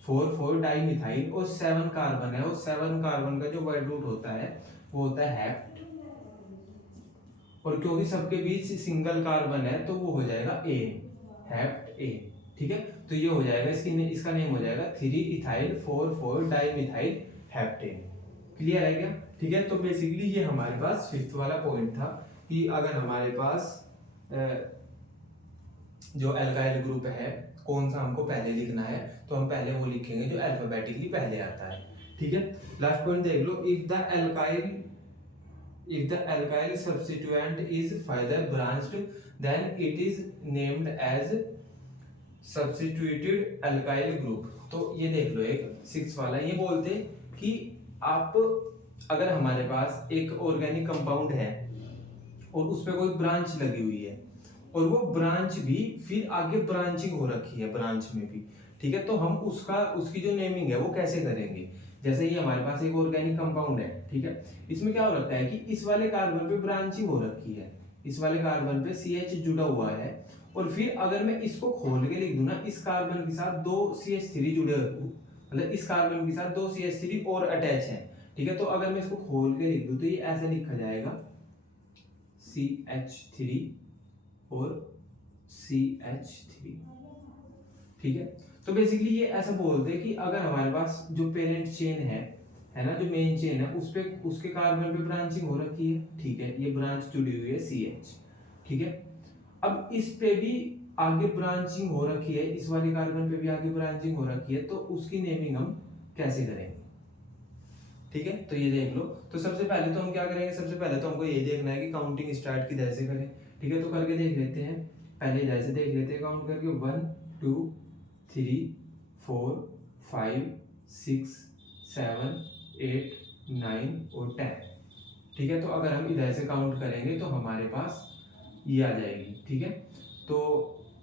4 डाई मिथाइल और 7 कार्बन है, और 7 कार्बन का जो वर्ड रूट होता है वो होता है हेप्ट, और क्योंकि सबके बीच सिंगल कार्बन है तो वो हो जाएगा ए, हेप्ट ए, ठीक है। तो ये हो जाएगा इसका नेम हो जाएगा 3 ethyl 4 di methyl heptane, clear है क्या, ठीक है। तो बेसिकली ये हमारे पास फिफ्थ वाला पॉइंट था कि अगर हमारे पास जो एल्काइल ग्रुप है कौन सा हमको पहले लिखना है तो हम पहले वो लिखेंगे जो अल्फाबेटिकली पहले आता है, ठीक है। लास्ट पॉइंट देख लो, if the alkyl substituent is further branched then it is named as substituted alkyl group. तो ये देख लो एक 6 वाला, ये बोलते कि आप अगर हमारे पास एक ऑर्गेनिक कंपाउंड है और उस पे कोई ब्रांच लगी हुई है और वो ब्रांच भी फिर आगे ब्रांचिंग हो रखी है ब्रांच में भी, ठीक है। तो हम उसकी जो नेमिंग है वो कैसे करेंगे, जैसे ये हमारे पास एक ऑर्गेनिक कंपाउंड है, ठीक है। इसमें क्या हो रखा है कि इस वाले कार्बन पे ब्रांचिंग हो रखी है, इस वाले कार्बन पे CH जुड़ा हुआ है, और फिर अगर मैं इसको खोल के लिख दूं ना, इस कार्बन के साथ 2 CH3 जुड़े, मतलब इस कार्बन के साथ 2 CH3 और अटैच है, ठीक है। तो अगर मैं इसको खोल के लिख दूं तो ये ऐसे लिखा जाएगा CH3 और CH3, ठीक है। तो बेसिकली ये ऐसा बोलते हैं कि अगर हमारे पास जो पेरेंट चेन है ना, जो मेन चेन है उसके कार्बन पे ब्रांचिंग हो रखी है, ठीक है, ये ब्रांच जुड़ी हुई है CH, ठीक है। अब इस पे भी आगे ब्रांचिंग हो रखी है, इस वाले कार्बन पे भी आगे ब्रांचिंग हो रखी है, तो उसकी नेमिंग हम कैसे करेंगे, ठीक है। तो ये देख लो, तो सबसे पहले तो हम क्या करेंगे, सबसे पहले तो हमको ये देखना है कि काउंटिंग स्टार्ट किधर से करें, ठीक है। तो करके देख लेते हैं, पहले इधर से देख लेते हैं काउंट करके 1 2 3 4 5 6 7 8 9 और 10, ठीक है। तो अगर हम इधर से काउंट करेंगे तो हमारे पास ये आ जाएगी, ठीक है। तो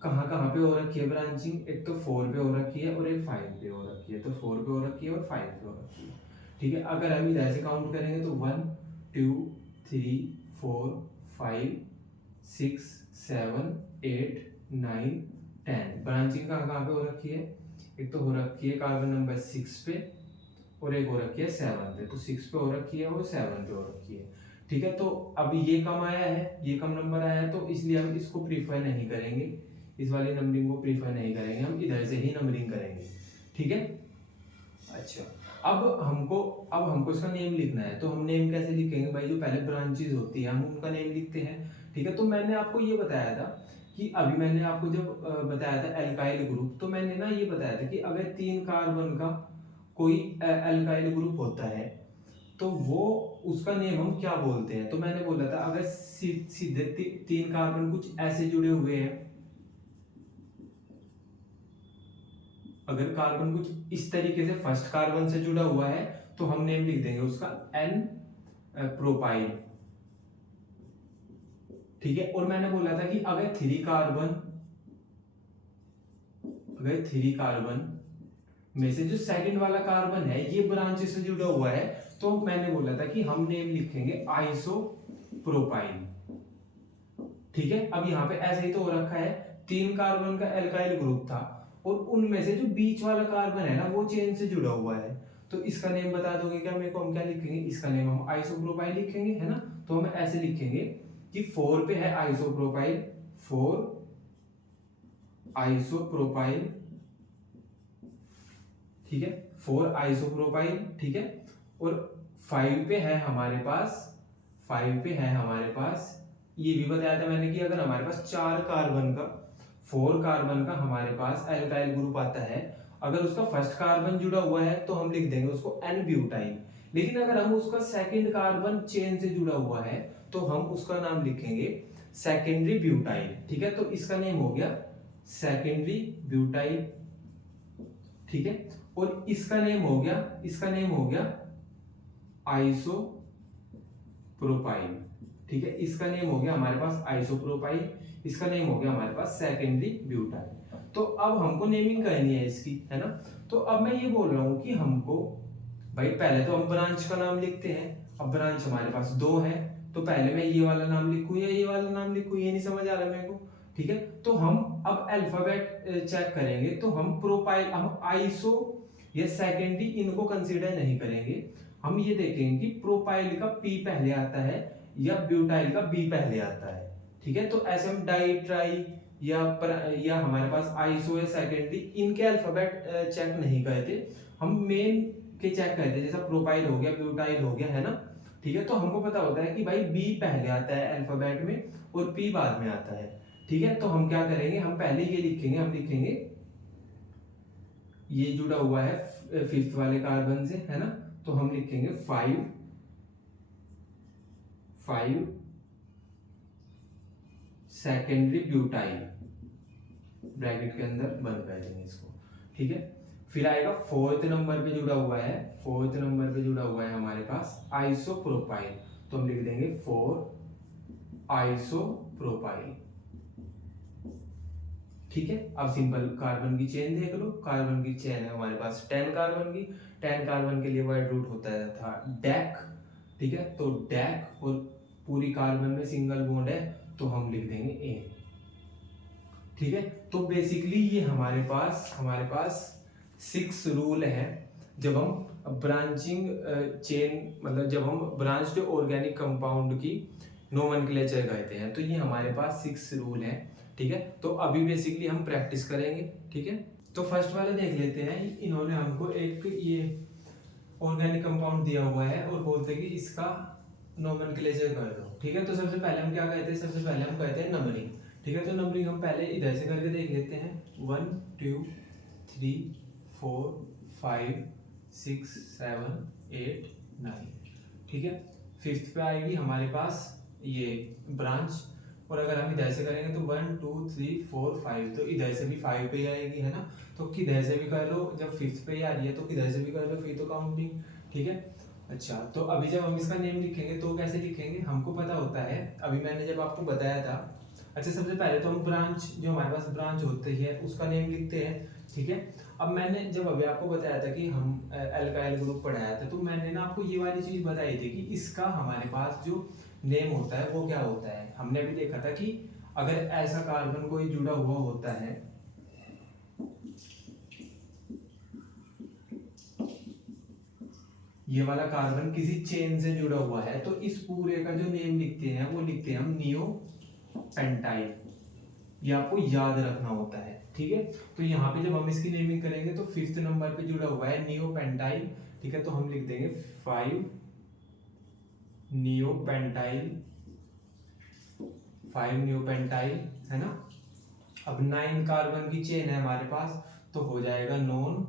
कहाँ कहाँ पे हो रखी है ब्रांचिंग, एक तो 4 पे हो रखी है और एक 5 पे हो रखी है, तो 4 पे हो रखी है और 5 पे हो रखी है, ठीक है। अगर हम इधर से काउंट करेंगे तो 1 2 3 4 5 6 7 8 9 10, ब्रांचिंग कहाँ कहाँ पे हो रखी है, एक तो हो रखी है कार्बन नंबर 6 पे और एक हो रखी है 7 पे, तो 6 पे हो रखी है और 7 पे हो रखी है, ठीक है। तो अब ये कम आया है, ये कम नंबर आया है, तो इसलिए हम इसको प्रीफर नहीं करेंगे, इस वाली नंबरिंग को प्रीफर नहीं करेंगे, हम इधर से ही नंबरिंग करेंगे, ठीक है। अच्छा, अब हमको इसका नेम लिखना है, तो हम नेम कैसे लिखेंगे भाई? जो पहले ब्रांचेज होती है हम उनका नेम लिखते हैं, ठीक है। तो मैंने आपको ये बताया था कि अभी मैंने आपको जब बताया था एल्काइल ग्रुप, तो मैंने ना ये बताया था कि अगर 3 कार्बन का कोई एल्काइल ग्रुप होता है तो वो उसका नेम हम क्या बोलते हैं। तो मैंने बोला था अगर सीधे 3 कार्बन कुछ ऐसे जुड़े हुए हैं, अगर कार्बन कुछ इस तरीके से फर्स्ट कार्बन से जुड़ा हुआ है तो हम नेम लिख देंगे उसका एन प्रोपाइल, ठीक है। और मैंने बोला था कि अगर 3 कार्बन में से जो सेकंड वाला कार्बन है ये ब्रांच से जुड़ा हुआ है, तो मैंने बोला था कि हम नेम लिखेंगे आइसोप्रोपाइल, ठीक है। अब यहाँ पे ऐसे ही तो हो रखा है, 3 कार्बन का एल्काइल ग्रुप था और उनमें से जो बीच वाला कार्बन है ना वो चेन से जुड़ा हुआ है, तो इसका नेम बता दोगे क्या मेरे को? हम क्या लिखेंगे? इसका नेम हम आइसोप्रोपाइल लिखेंगे, है ना। तो हम ऐसे लिखेंगे कि 4 पे है आइसोप्रोपाइल, 4 आइसोप्रोपाइल, ठीक है, 4 आइसोप्रोपाइल, ठीक है। और 5 पे है हमारे पास, 5 पे है हमारे पास, ये भी बताया था मैंने कि अगर हमारे पास 4 कार्बन का 4 कार्बन का हमारे पास एल्काइल ग्रुप आता है, अगर उसका फर्स्ट कार्बन जुड़ा हुआ है तो हम लिख देंगे उसको एन ब्यूटाइल, लेकिन अगर हम उसका सेकंड कार्बन चेन से जुड़ा हुआ है तो हम उसका नाम लिखेंगे सेकेंडरी ब्यूटाइल, ठीक है। तो इसका नेम हो गया सेकेंडरी ब्यूटाइल, ठीक है। और इसका नेम हो गया आइसोप्रोपाइल, ठीक है। इसका नेम हो गया हमारे पास आइसोप्रोपाइल, इसका नेम हो गया हमारे पास सेकेंडरी ब्यूटाइल। तो अब हमको नेमिंग करनी है इसकी, है ना। तो अब मैं ये बोल रहा हूं कि हमको भाई पहले तो हम ब्रांच का नाम लिखते हैं। अब ब्रांच हमारे पास 2 है, तो पहले मैं ये वाला नाम लिखूं या ये वाला नाम लिखूं, ये नहीं समझ आ रहा मेरे को, ठीक है। तो हम अब अल्फाबेट चेक करेंगे, तो हम प्रोपाइल, हम आइसो या सेकेंडरी इनको कंसीडर नहीं करेंगे। हम ये देखेंगे कि प्रोपाइल का पी पहले आता है या ब्यूटाइल का बी पहले आता है, ठीक है। तो ऐसे हम डाई ट्राई या हमारे पास आइसो या सेकेंडरी इनके अल्फाबेट चेक नहीं करते, हम मेन के चेक करते हैं। जैसा प्रोपाइल हो गया, ब्यूटाइल हो गया, है ना, ठीक है। तो हमको पता होता है कि भाई बी पहले आता है अल्फाबेट में और पी बाद में आता है, ठीक है। तो हम क्या करेंगे, हम पहले ये लिखेंगे, हम लिखेंगे ये जुड़ा हुआ है 5th वाले कार्बन से, है ना। तो हम लिखेंगे 5 सेकेंडरी ब्यूटाइल, ब्रैकेट के अंदर बंद कर देंगे इसको, ठीक है। फिर आएगा 4th नंबर पे जुड़ा हुआ है, 4th नंबर पे जुड़ा हुआ है हमारे पास आइसोप्रोपाइल, तो हम लिख देंगे 4 आइसोप्रोपाइल, ठीक है। अब सिंपल कार्बन की चेन देख लो, कार्बन की चेन है हमारे पास 10 कार्बन की, 10 कार्बन के लिए वर्ड रूट होता था डेक, ठीक है। तो डेक और पूरी कार्बन में सिंगल बॉन्ड है तो हम लिख देंगे ए, ठीक है। तो बेसिकली ये हमारे पास 6 रूल है जब हम ब्रांचिंग चेन, मतलब जब हम ब्रांच्ड ऑर्गेनिक कंपाउंड की नोमेनक्लेचर करते हैं, तो ये हमारे पास 6 रूल हैं, ठीक है। तो अभी बेसिकली हम प्रैक्टिस करेंगे, ठीक है। तो फर्स्ट वाले देख लेते हैं। इन्होंने हमको एक ये ऑर्गेनिक कंपाउंड दिया हुआ है और बोलते हैं कि इसका नोमेनक्लेचर कर दो, ठीक है। तो सबसे पहले हम क्या करते हैं, सबसे पहले हम करते हैं नंबरिंग, ठीक है। तो नंबरिंग हम पहले इधर से करके देख लेते हैं, 1 2 3 4 5 6 7 8 9, ठीक है। 5th पे आएगी हमारे पास ये ब्रांच, और अगर हम इधर से करेंगे तो 1 2 3 4 5, तो इधर से भी 5 पे ही आएगी, है ना। तो किधर से भी कर लो, जब 5th पे ही आ रही है तो किधर से भी कर लो, फिर तो काउंटिंग, ठीक है। अच्छा, तो अभी जब हम इसका नेम लिखेंगे तो कैसे लिखेंगे, हमको पता होता है, अभी मैंने जब आपको बताया था। अच्छा, सबसे पहले तो हम ब्रांच, जो हमारे पास ब्रांच होती है उसका नेम लिखते हैं, ठीक है। अब मैंने जब अभी आपको बताया था कि हम एल्काइल ग्रुप पढ़ाया था, तो मैंने ना आपको ये वाली चीज बताई थी कि इसका हमारे पास जो नेम होता है वो क्या होता है। हमने भी देखा था कि अगर ऐसा कार्बन कोई जुड़ा हुआ होता है, ये वाला कार्बन किसी चेन से जुड़ा हुआ है, तो इस पूरे का जो नेम लिखते हैं वो लिखते हैं हम नियो पेंटाइल, ये आपको याद रखना होता है, ठीक है। तो यहाँ पे जब हम इसकी नेमिंग करेंगे तो 5th नंबर पे जुड़ा हुआ है नियोपेंटाइल, ठीक है, तो हम लिख देंगे 5 नियोपेंटाइल, 5 नियोपेंटाइल, है ना। अब 9 कार्बन की चेन है हमारे पास, तो हो जाएगा नॉन,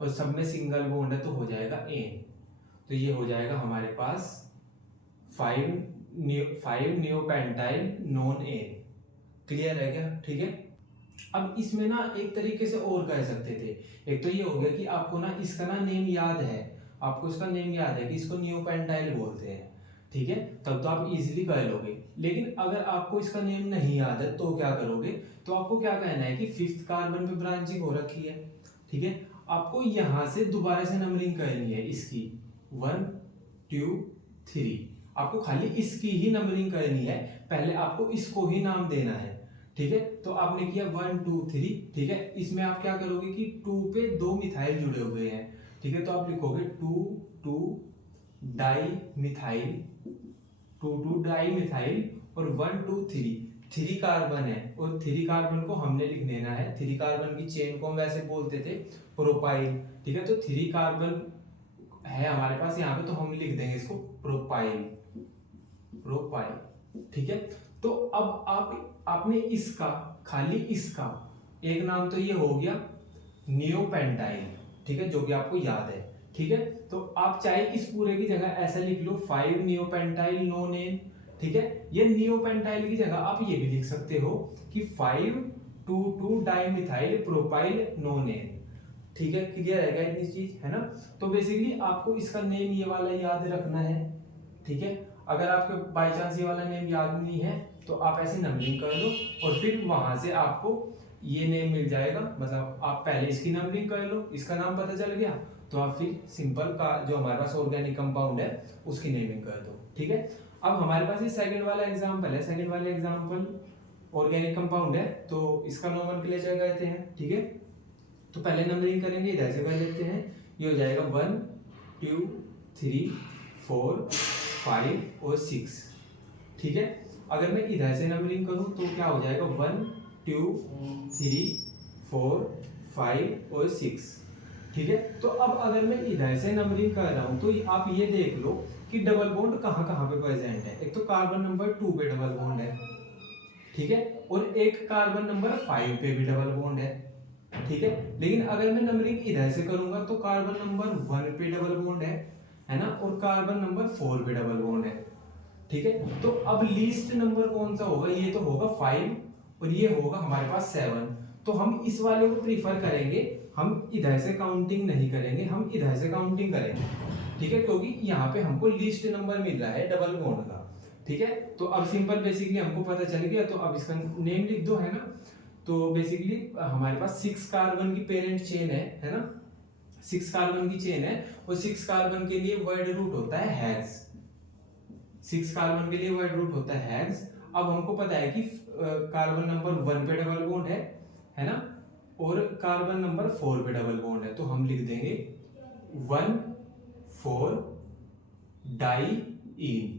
और सब में सिंगल बॉन्ड है तो हो जाएगा एन। तो ये हो जाएगा हमारे पास 5 नियोपेंटाइल नॉन एन। क्लियर है क्या? ठीक है। अब इसमें ना एक तरीके से और कह सकते थे। एक तो ये हो गया कि आपको ना इसका ना नेम याद है, आपको इसका नेम याद है कि इसको नियोपेंटाइल बोलते हैं, ठीक है, तब तो आप इजीली कह लोगे। लेकिन अगर आपको इसका नेम नहीं याद है तो क्या करोगे? तो आपको क्या कहना है कि 5th कार्बन पे ब्रांचिंग हो रखी है, ठीक है, आपको यहां से दोबारा से नंबरिंग करनी है इसकी 1 2 3। आपको खाली इसकी ही नंबरिंग करनी है, पहले आपको इसको ही नाम देना है, ठीक है। तो आपने किया 1 2 3, ठीक है। इसमें आप क्या करोगे कि 2 पे 2 मिथाइल जुड़े हुए हैं, ठीक है, तो आप लिखोगे 2 2 डाई मिथाइल, 2 2 डाई मिथाइल, और 1 2 3 3 कार्बन है, और 3 कार्बन को हमने लिख देना है। 3 कार्बन की चेन को हम वैसे बोलते थे प्रोपाइल, ठीक है, तो 3 कार्बन है हमारे पास यहाँ पे, तो हम लिख देंगे इसको प्रोपाइल, प्रोपाइल, ठीक है। तो अब आपने इसका, खाली इसका एक नाम तो ये हो गया नियोपेंटाइल, ठीक है, जो कि आपको याद है, ठीक है। तो आप चाहे इस पूरे की जगह ऐसा लिख लो 5 नियोपेंटाइल नॉन एन, ठीक है। ये नियोपेंटाइल की जगह आप ये भी लिख सकते हो कि 5 2 2 डाइमिथाइल प्रोपाइल नॉन एन, ठीक है। क्लियर है क्या इतनी चीज, है ना। तो बेसिकली आपको इसका नेम ये वाला याद रखना है, ठीक है। अगर आपको बाय चांस ये वाला नेम याद नहीं है तो आप ऐसे नंबरिंग कर लो, और फिर वहां से आपको ये नेम मिल जाएगा। मतलब आप पहले इसकी नंबरिंग कर लो, इसका नाम पता चल गया, तो आप फिर सिंपल का जो हमारे पास ऑर्गेनिक कंपाउंड है उसकी नेमिंग कर दो, ठीक है। अब हमारे पास ये सेकंड वाला एग्जांपल है, सेकंड वाला एग्जांपल ऑर्गेनिक कंपाउंड है, तो इसका नोमेनक्लेचर कहते हैं, ठीक है। तो पहले नंबरिंग करेंगे, इधर से कर लेते हैं। ये हो जाएगा 1 2 3 4 5 और 6, ठीक है। अगर मैं इधर से नंबरिंग करूं तो क्या हो जाएगा 1 2 3 4 5 और 6, ठीक है। तो अब अगर मैं इधर से नंबरिंग कर रहा हूं तो आप ये देख लो कि डबल बॉन्ड कहां कहां पे प्रेजेंट है। एक तो कार्बन नंबर 2 पे डबल बॉन्ड है, ठीक है, और एक कार्बन नंबर 5 पे भी डबल बॉन्ड है, ठीक है। लेकिन अगर मैं नंबरिंग इधर से करूंगा तो कार्बन नंबर 1 पे डबल बॉन्ड है ना, और कार्बन नंबर 4 पे डबल बॉन्ड है, ठीक है। तो अब लीस्ट नंबर कौन सा होगा? ये तो होगा 5, और ये होगा हमारे पास 7। तो हम इस वाले को प्रीफर करेंगे, हम इधर से काउंटिंग नहीं करेंगे, हम इधर से काउंटिंग करेंगे, ठीक है, क्योंकि यहाँ पे हमको लीस्ट नंबर मिल रहा है डबल बॉन्ड का, ठीक है। तो अब सिंपल बेसिकली हमको पता चल गया, तो अब इसका नेम लिख दो, है ना। तो बेसिकली हमारे पास 6 कार्बन की पेरेंट चेन है ना, 6 कार्बन की चेन है, और 6 कार्बन के लिए वर्ड रूट होता है हेक्स, 6 कार्बन के लिए वर्ड रूट होता है हेक्स। अब हमको पता है कि कार्बन नंबर 1 पे डबल बॉन्ड है ना, और कार्बन नंबर 4 पे डबल बॉन्ड है, तो हम लिख देंगे 1 4 डाई इन।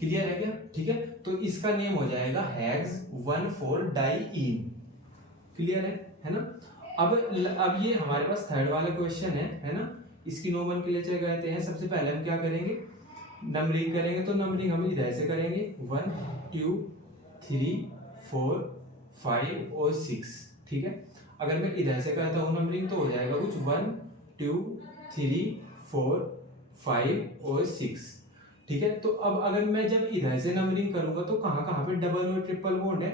क्लियर है क्या? ठीक है, तो इसका नेम हो जाएगा हेक्स 1 4 डाई इन। क्लियर है ना। अब ये हमारे पास थर्ड वाला क्वेश्चन है ना, इसकी नोमेनक्लेचर कहते हैं। सबसे पहले हम क्या करेंगे, नंबरिंग करेंगे, तो नंबरिंग हम इधर से करेंगे 1 2 3 4 5 और 6, ठीक है। अगर मैं इधर से करता हूँ नंबरिंग तो हो जाएगा कुछ 1 2 3 4 5 और 6, ठीक है। तो अब अगर मैं जब इधर से नंबरिंग करूंगा तो कहाँ कहाँ पे डबल और ट्रिपल बॉन्ड है?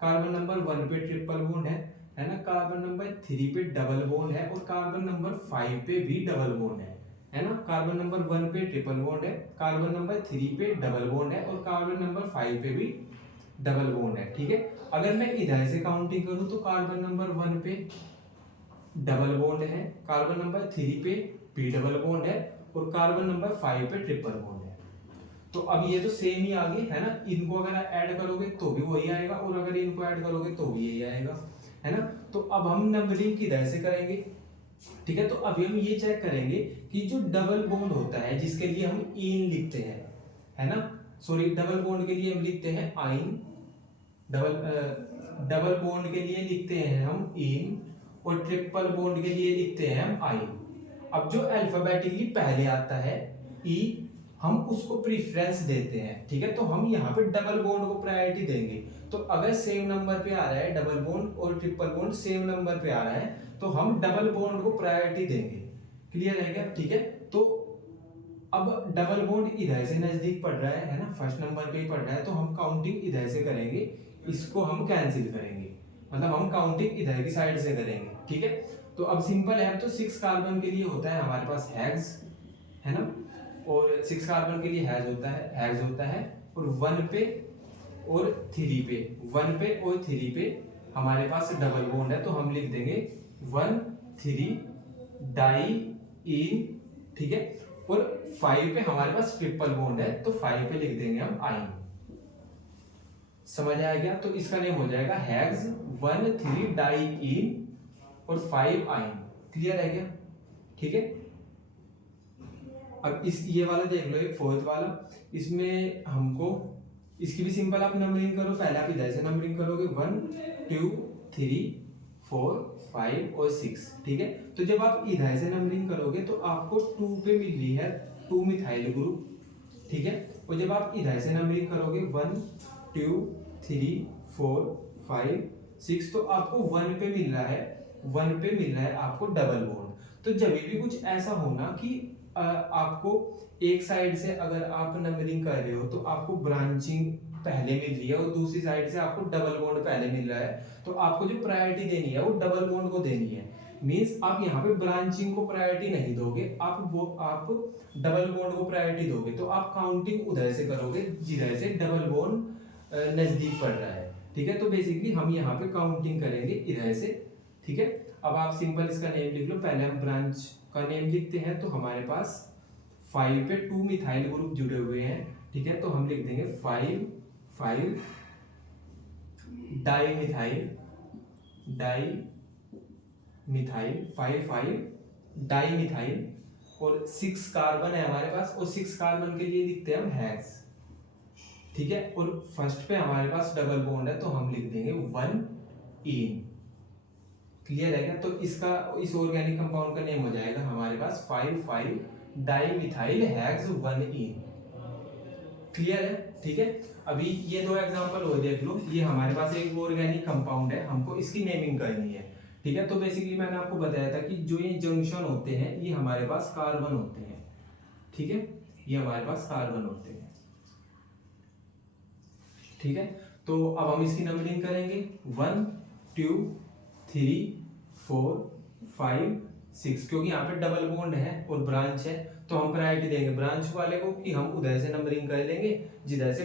कार्बन नंबर 1 पे ट्रिपल बॉन्ड है ना, कार्बन नंबर 3 पे डबल बॉन्ड है, और कार्बन नंबर 5 पे भी डबल बॉन्ड है ना। कार्बन नंबर 1 पे ट्रिपल बॉन्ड है, कार्बन नंबर 3 पे डबल बॉन्ड है, और कार्बन नंबर 5 पे भी डबल बॉन्ड है, ठीक है। अगर मैं इधर से काउंटिंग करूं तो कार्बन नंबर 1 पे डबल बॉन्ड है, कार्बन नंबर 3 पे भी डबल बॉन्ड है, और कार्बन नंबर 5 पे ट्रिपल बॉन्ड है। तो अब ये तो सेम ही आगे है ना, इनको अगर ऐड करोगे तो भी वही आएगा, और अगर इनको ऐड करोगे तो भी यही आएगा, है ना। तो अब हम नंबरिंग किधर से करेंगे, ठीक है। तो अभी हम ये चेक करेंगे कि जो डबल बॉन्ड होता है जिसके लिए हम इन लिखते हैं, है ना, सॉरी, डबल बॉन्ड के लिए हम लिखते हैं आइन, डबल बॉन्ड के लिए लिखते हैं हम इन, और ट्रिपल बॉन्ड के लिए लिखते हैं हम आइन। अब जो अल्फाबेटिकली पहले आता है ई, हम उसको प्रीफरेंस देते हैं, ठीक है। तो हम यहाँ पे डबल बॉन्ड को प्रायोरिटी देंगे। तो अगर सेम नंबर पे आ रहा है डबल बॉन्ड और ट्रिपल बॉन्ड सेम नंबर पे आ रहा है, तो हम डबल बॉन्ड को प्रायोरिटी देंगे। क्लियर है क्या? ठीक है। तो अब डबल बॉन्ड इधर से नजदीक पड़ रहा है ना, फर्स्ट नंबर पे ही पड़ रहा है, तो हम काउंटिंग इधर से करेंगे, इसको हम कैंसिल करेंगे, मतलब हम काउंटिंग इधर की साइड से करेंगे, ठीक है। तो अब सिंपल है, तो 6 कार्बन के लिए होता है हमारे पास हेक्स, है ना, और 6 कार्बन के लिए हेक्स होता है, और 1 पे और 3 पे, 1 पे और 3 पे हमारे पास डबल बॉन्ड है, तो हम लिख देंगे 1 3 डाई इन, ठीक है। और 5 पे हमारे पास ट्रिपल बॉन्ड है, तो 5 पे लिख देंगे हम आइन। समझ आ गया? तो इसका नेम हो जाएगा हेक्स 1 3 डाई इन और 5 आइन। क्लियर है क्या? ठीक है। अब इस ये वाला देख लो, एक फोर्थ वाला, इसमें हमको इसकी भी सिंपल आप नंबरिंग करो। पहले आप इधर से नंबरिंग करोगे 1 2 3 4 5 और 6, ठीक है। तो जब आप इधर से नंबरिंग करोगे तो आपको 2 पे मिल रही है 2 मिथाइल ग्रुप, ठीक है। और जब आप इधर से नंबरिंग करोगे 1 2 3 4 5 6, तो आपको 1 पे मिल रहा है, 1 पे मिल रहा है आपको डबल बॉन्ड। तो जब भी कुछ ऐसा होना कि आपको एक साइड से अगर आप नंबरिंग कर रहे हो तो आपको ब्रांचिंग पहले मिल रही है, और दूसरी साइड से आपको डबल बॉन्ड पहले मिल रहा है, तो आपको जो प्रायोरिटी देनी है वो डबल बॉन्ड को देनी है। मींस आप यहाँ पे ब्रांचिंग को प्रायोरिटी नहीं दोगे, आप डबल बॉन्ड को प्रायोरिटी दोगे। तो आप काउंटिंग उधर से करोगे जिधर से डबल बॉन्ड नजदीक पड़ रहा है, ठीक है। तो बेसिकली हम यहाँ पे काउंटिंग करेंगे इधर से, ठीक है। अब आप सिंपल इसका नेम लिख लो। पहले हम ब्रांच का नेम लिखते हैं, तो हमारे पास 5 पे 2 मिथाइल ग्रुप जुड़े हुए हैं, ठीक है। तो हम लिख देंगे 5 5 डाई मिथाइल 5 5 डाई मिथाइल, और 6 कार्बन है हमारे पास, और 6 कार्बन के लिए लिखते हैं हम हेक्स, ठीक है। और फर्स्ट पे हमारे पास डबल बॉन्ड है, तो हम लिख देंगे 1 इन। क्लियर है क्या? तो इसका इस ऑर्गेनिक कंपाउंड का नेम हो जाएगा हमारे पास 5 5 डाई मिथाइल हेक्स 1 इन। क्लियर है? ठीक है। अभी ये दो एग्जांपल और देख लो। ये हमारे पास एक ऑर्गेनिक कंपाउंड है, हमको इसकी नेमिंग करनी है, ठीक है। तो बेसिकली मैंने आपको बताया था कि जो ये जंक्शन होते हैं ये हमारे पास कार्बन होते हैं, ठीक है। ये हमारे पास कार्बन होते हैं, ठीक है। तो अब हम इसकी नंबरिंग करेंगे 1 2 3 4 5 6, क्योंकि यहाँ पे डबल बॉन्ड है और ब्रांच है, तो हम प्रायोरिटी देंगे ब्रांच वाले को कि हम उधर से नंबरिंग कर लेंगे जिधर से,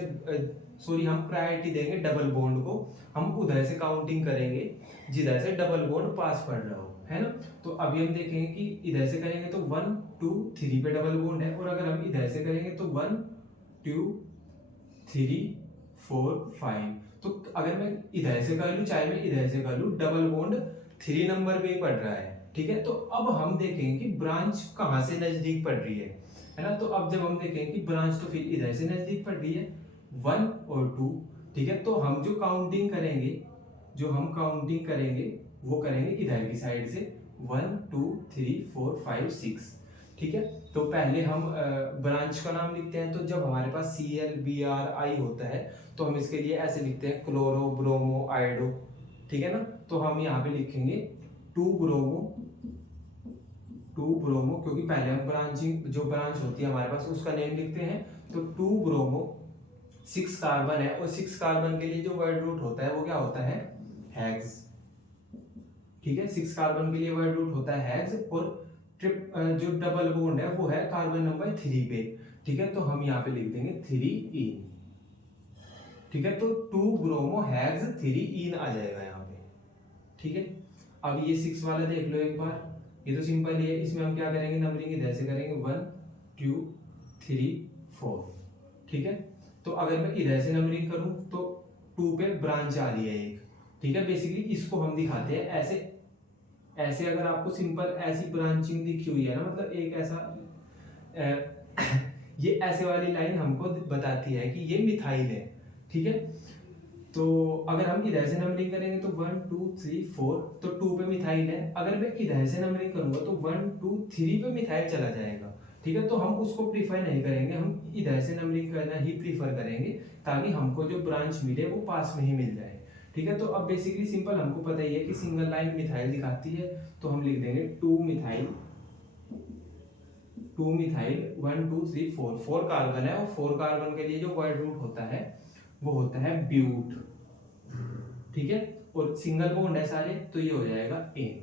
सॉरी, हम प्रायोरिटी देंगे डबल बॉन्ड को, हम उधर से काउंटिंग करेंगे जिधर से डबल बॉन्ड पास पड़ रहा हो, है ना। तो अभी हम देखेंगे कि इधर से करेंगे तो 1 2 3 पे डबल बॉन्ड है, और अगर हम इधर से करेंगे तो 1 2 3 4 5। तो अगर मैं इधर से कर लूँ चाहे मैं इधर से कर लूँ, डबल बॉन्ड 3 नंबर पे ही पड़ रहा है, ठीक है। तो अब हम देखेंगे कि ब्रांच कहाँ से नजदीक पड़ रही है ना। तो अब जब हम देखेंगे कि ब्रांच तो फिर इधर से नजदीक पड़ रही है 1 और 2, ठीक है। तो हम जो काउंटिंग करेंगे वो करेंगे इधर की साइड से 1 2 3 4 5 6, ठीक है। तो पहले हम ब्रांच का नाम लिखते हैं। तो जब हमारे पास ClBrI होता है तो हम इसके लिए ऐसे लिखते हैं क्लोरो ब्रोमो आयोडो, ठीक है ना। तो हम यहाँ पे लिखेंगे 2 ब्रोमो, क्योंकि पहले हम जो ब्रांच होती है हमारे पास उसका नेम लिखते हैं। तो 2 ब्रोमो, 6 कार्बन है, और 6 कार्बन के लिए जो वर्ड रूट होता है वो क्या होता है? हेक्स, ठीक है। 6 कार्बन के लिए वर्ड रूट होता है हेक्स, और जो डबल बॉन्ड है वो है कार्बन नंबर 3 पे, ठीक है। तो हम यहाँ पे लिख देंगे 3 इन, ठीक है। तो 2 ब्रोमो हेक्स 3 इन आ जाएगा यहाँ पे, ठीक है। अब ये 6 वाला देख लो एक बार, ये तो सिंपल ही है। इसमें हम क्या करेंगे? नंबरिंग इधर से करेंगे 1 2 3 4, ठीक है। तो अगर मैं इधर से नंबरिंग करूं तो 2 पे ब्रांच आ रही है एक, ठीक है। बेसिकली इसको हम दिखाते हैं ऐसे ऐसे। अगर आपको सिंपल ऐसी ब्रांचिंग दिखी हुई है ना, मतलब एक ऐसा ये ऐसे वाली लाइन हमको बताती है कि ये मिथाइल है, ठीक है। तो अगर हम इधर से नंबरिंग करेंगे तो 1 2 3 4, तो 2 पे मिथाइल है। अगर मैं इधर से नंबरिंग करूंगा तो 1 2 3 पे मिथाइल चला जाएगा। ठीक है, तो हम उसको प्रीफर नहीं करेंगे, हम इधर से नंबरिंग करना ही प्रीफर करेंगे ताकि हमको जो ब्रांच मिले वो पास में ही मिल जाए। ठीक है, तो अब बेसिकली सिंपल हमको पता ही है कि सिंगल लाइन मिथाइल दिखाती है, तो हम लिख देंगे 2 मिथाइल 1 2 3 4, 4 कार्बन है और 4 कार्बन के लिए जो वर्ड रूट होता है वो होता है ब्यूट। ठीक है, और सिंगल बॉन्ड है सारे, तो ये हो जाएगा एन।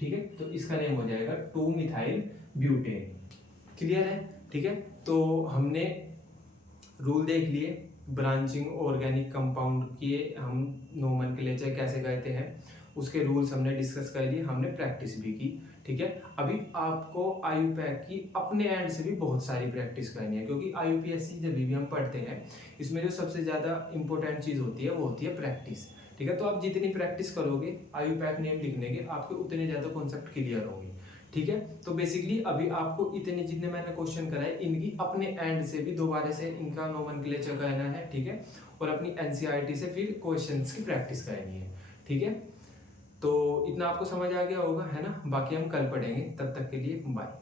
ठीक है, तो इसका नेम हो जाएगा 2 मिथाइल ब्यूटेन। क्लियर है? ठीक है, तो हमने रूल देख लिए ब्रांचिंग ऑर्गेनिक कंपाउंड के, हम नोमेनक्लेचर कैसे करते हैं उसके रूल्स हमने डिस्कस कर लिए, हमने प्रैक्टिस भी की। ठीक है, अभी आपको आईयूपैक की अपने एंड से भी बहुत सारी प्रैक्टिस करनी है, क्योंकि आईयूपीएससी जब भी हम पढ़ते हैं इसमें जो सबसे ज़्यादा इंपॉर्टेंट चीज़ होती है वो होती है प्रैक्टिस। ठीक है, तो आप जितनी प्रैक्टिस करोगे आईयूपैक नेम लिखने के, आपके उतने ज़्यादा कॉन्सेप्ट क्लियर होंगे। ठीक है, तो बेसिकली अभी आपको इतने जितने मैंने क्वेश्चन कराए इनकी अपने एंड से भी दोबारा से इनका नोमेनक्लेचर करना है। ठीक है, और अपनी एनसीईआरटी से फिर क्वेश्चंस की प्रैक्टिस करनी है। ठीक है, तो इतना आपको समझ आ गया होगा, है ना? बाकी हम कल पढ़ेंगे, तब तक के लिए बाय।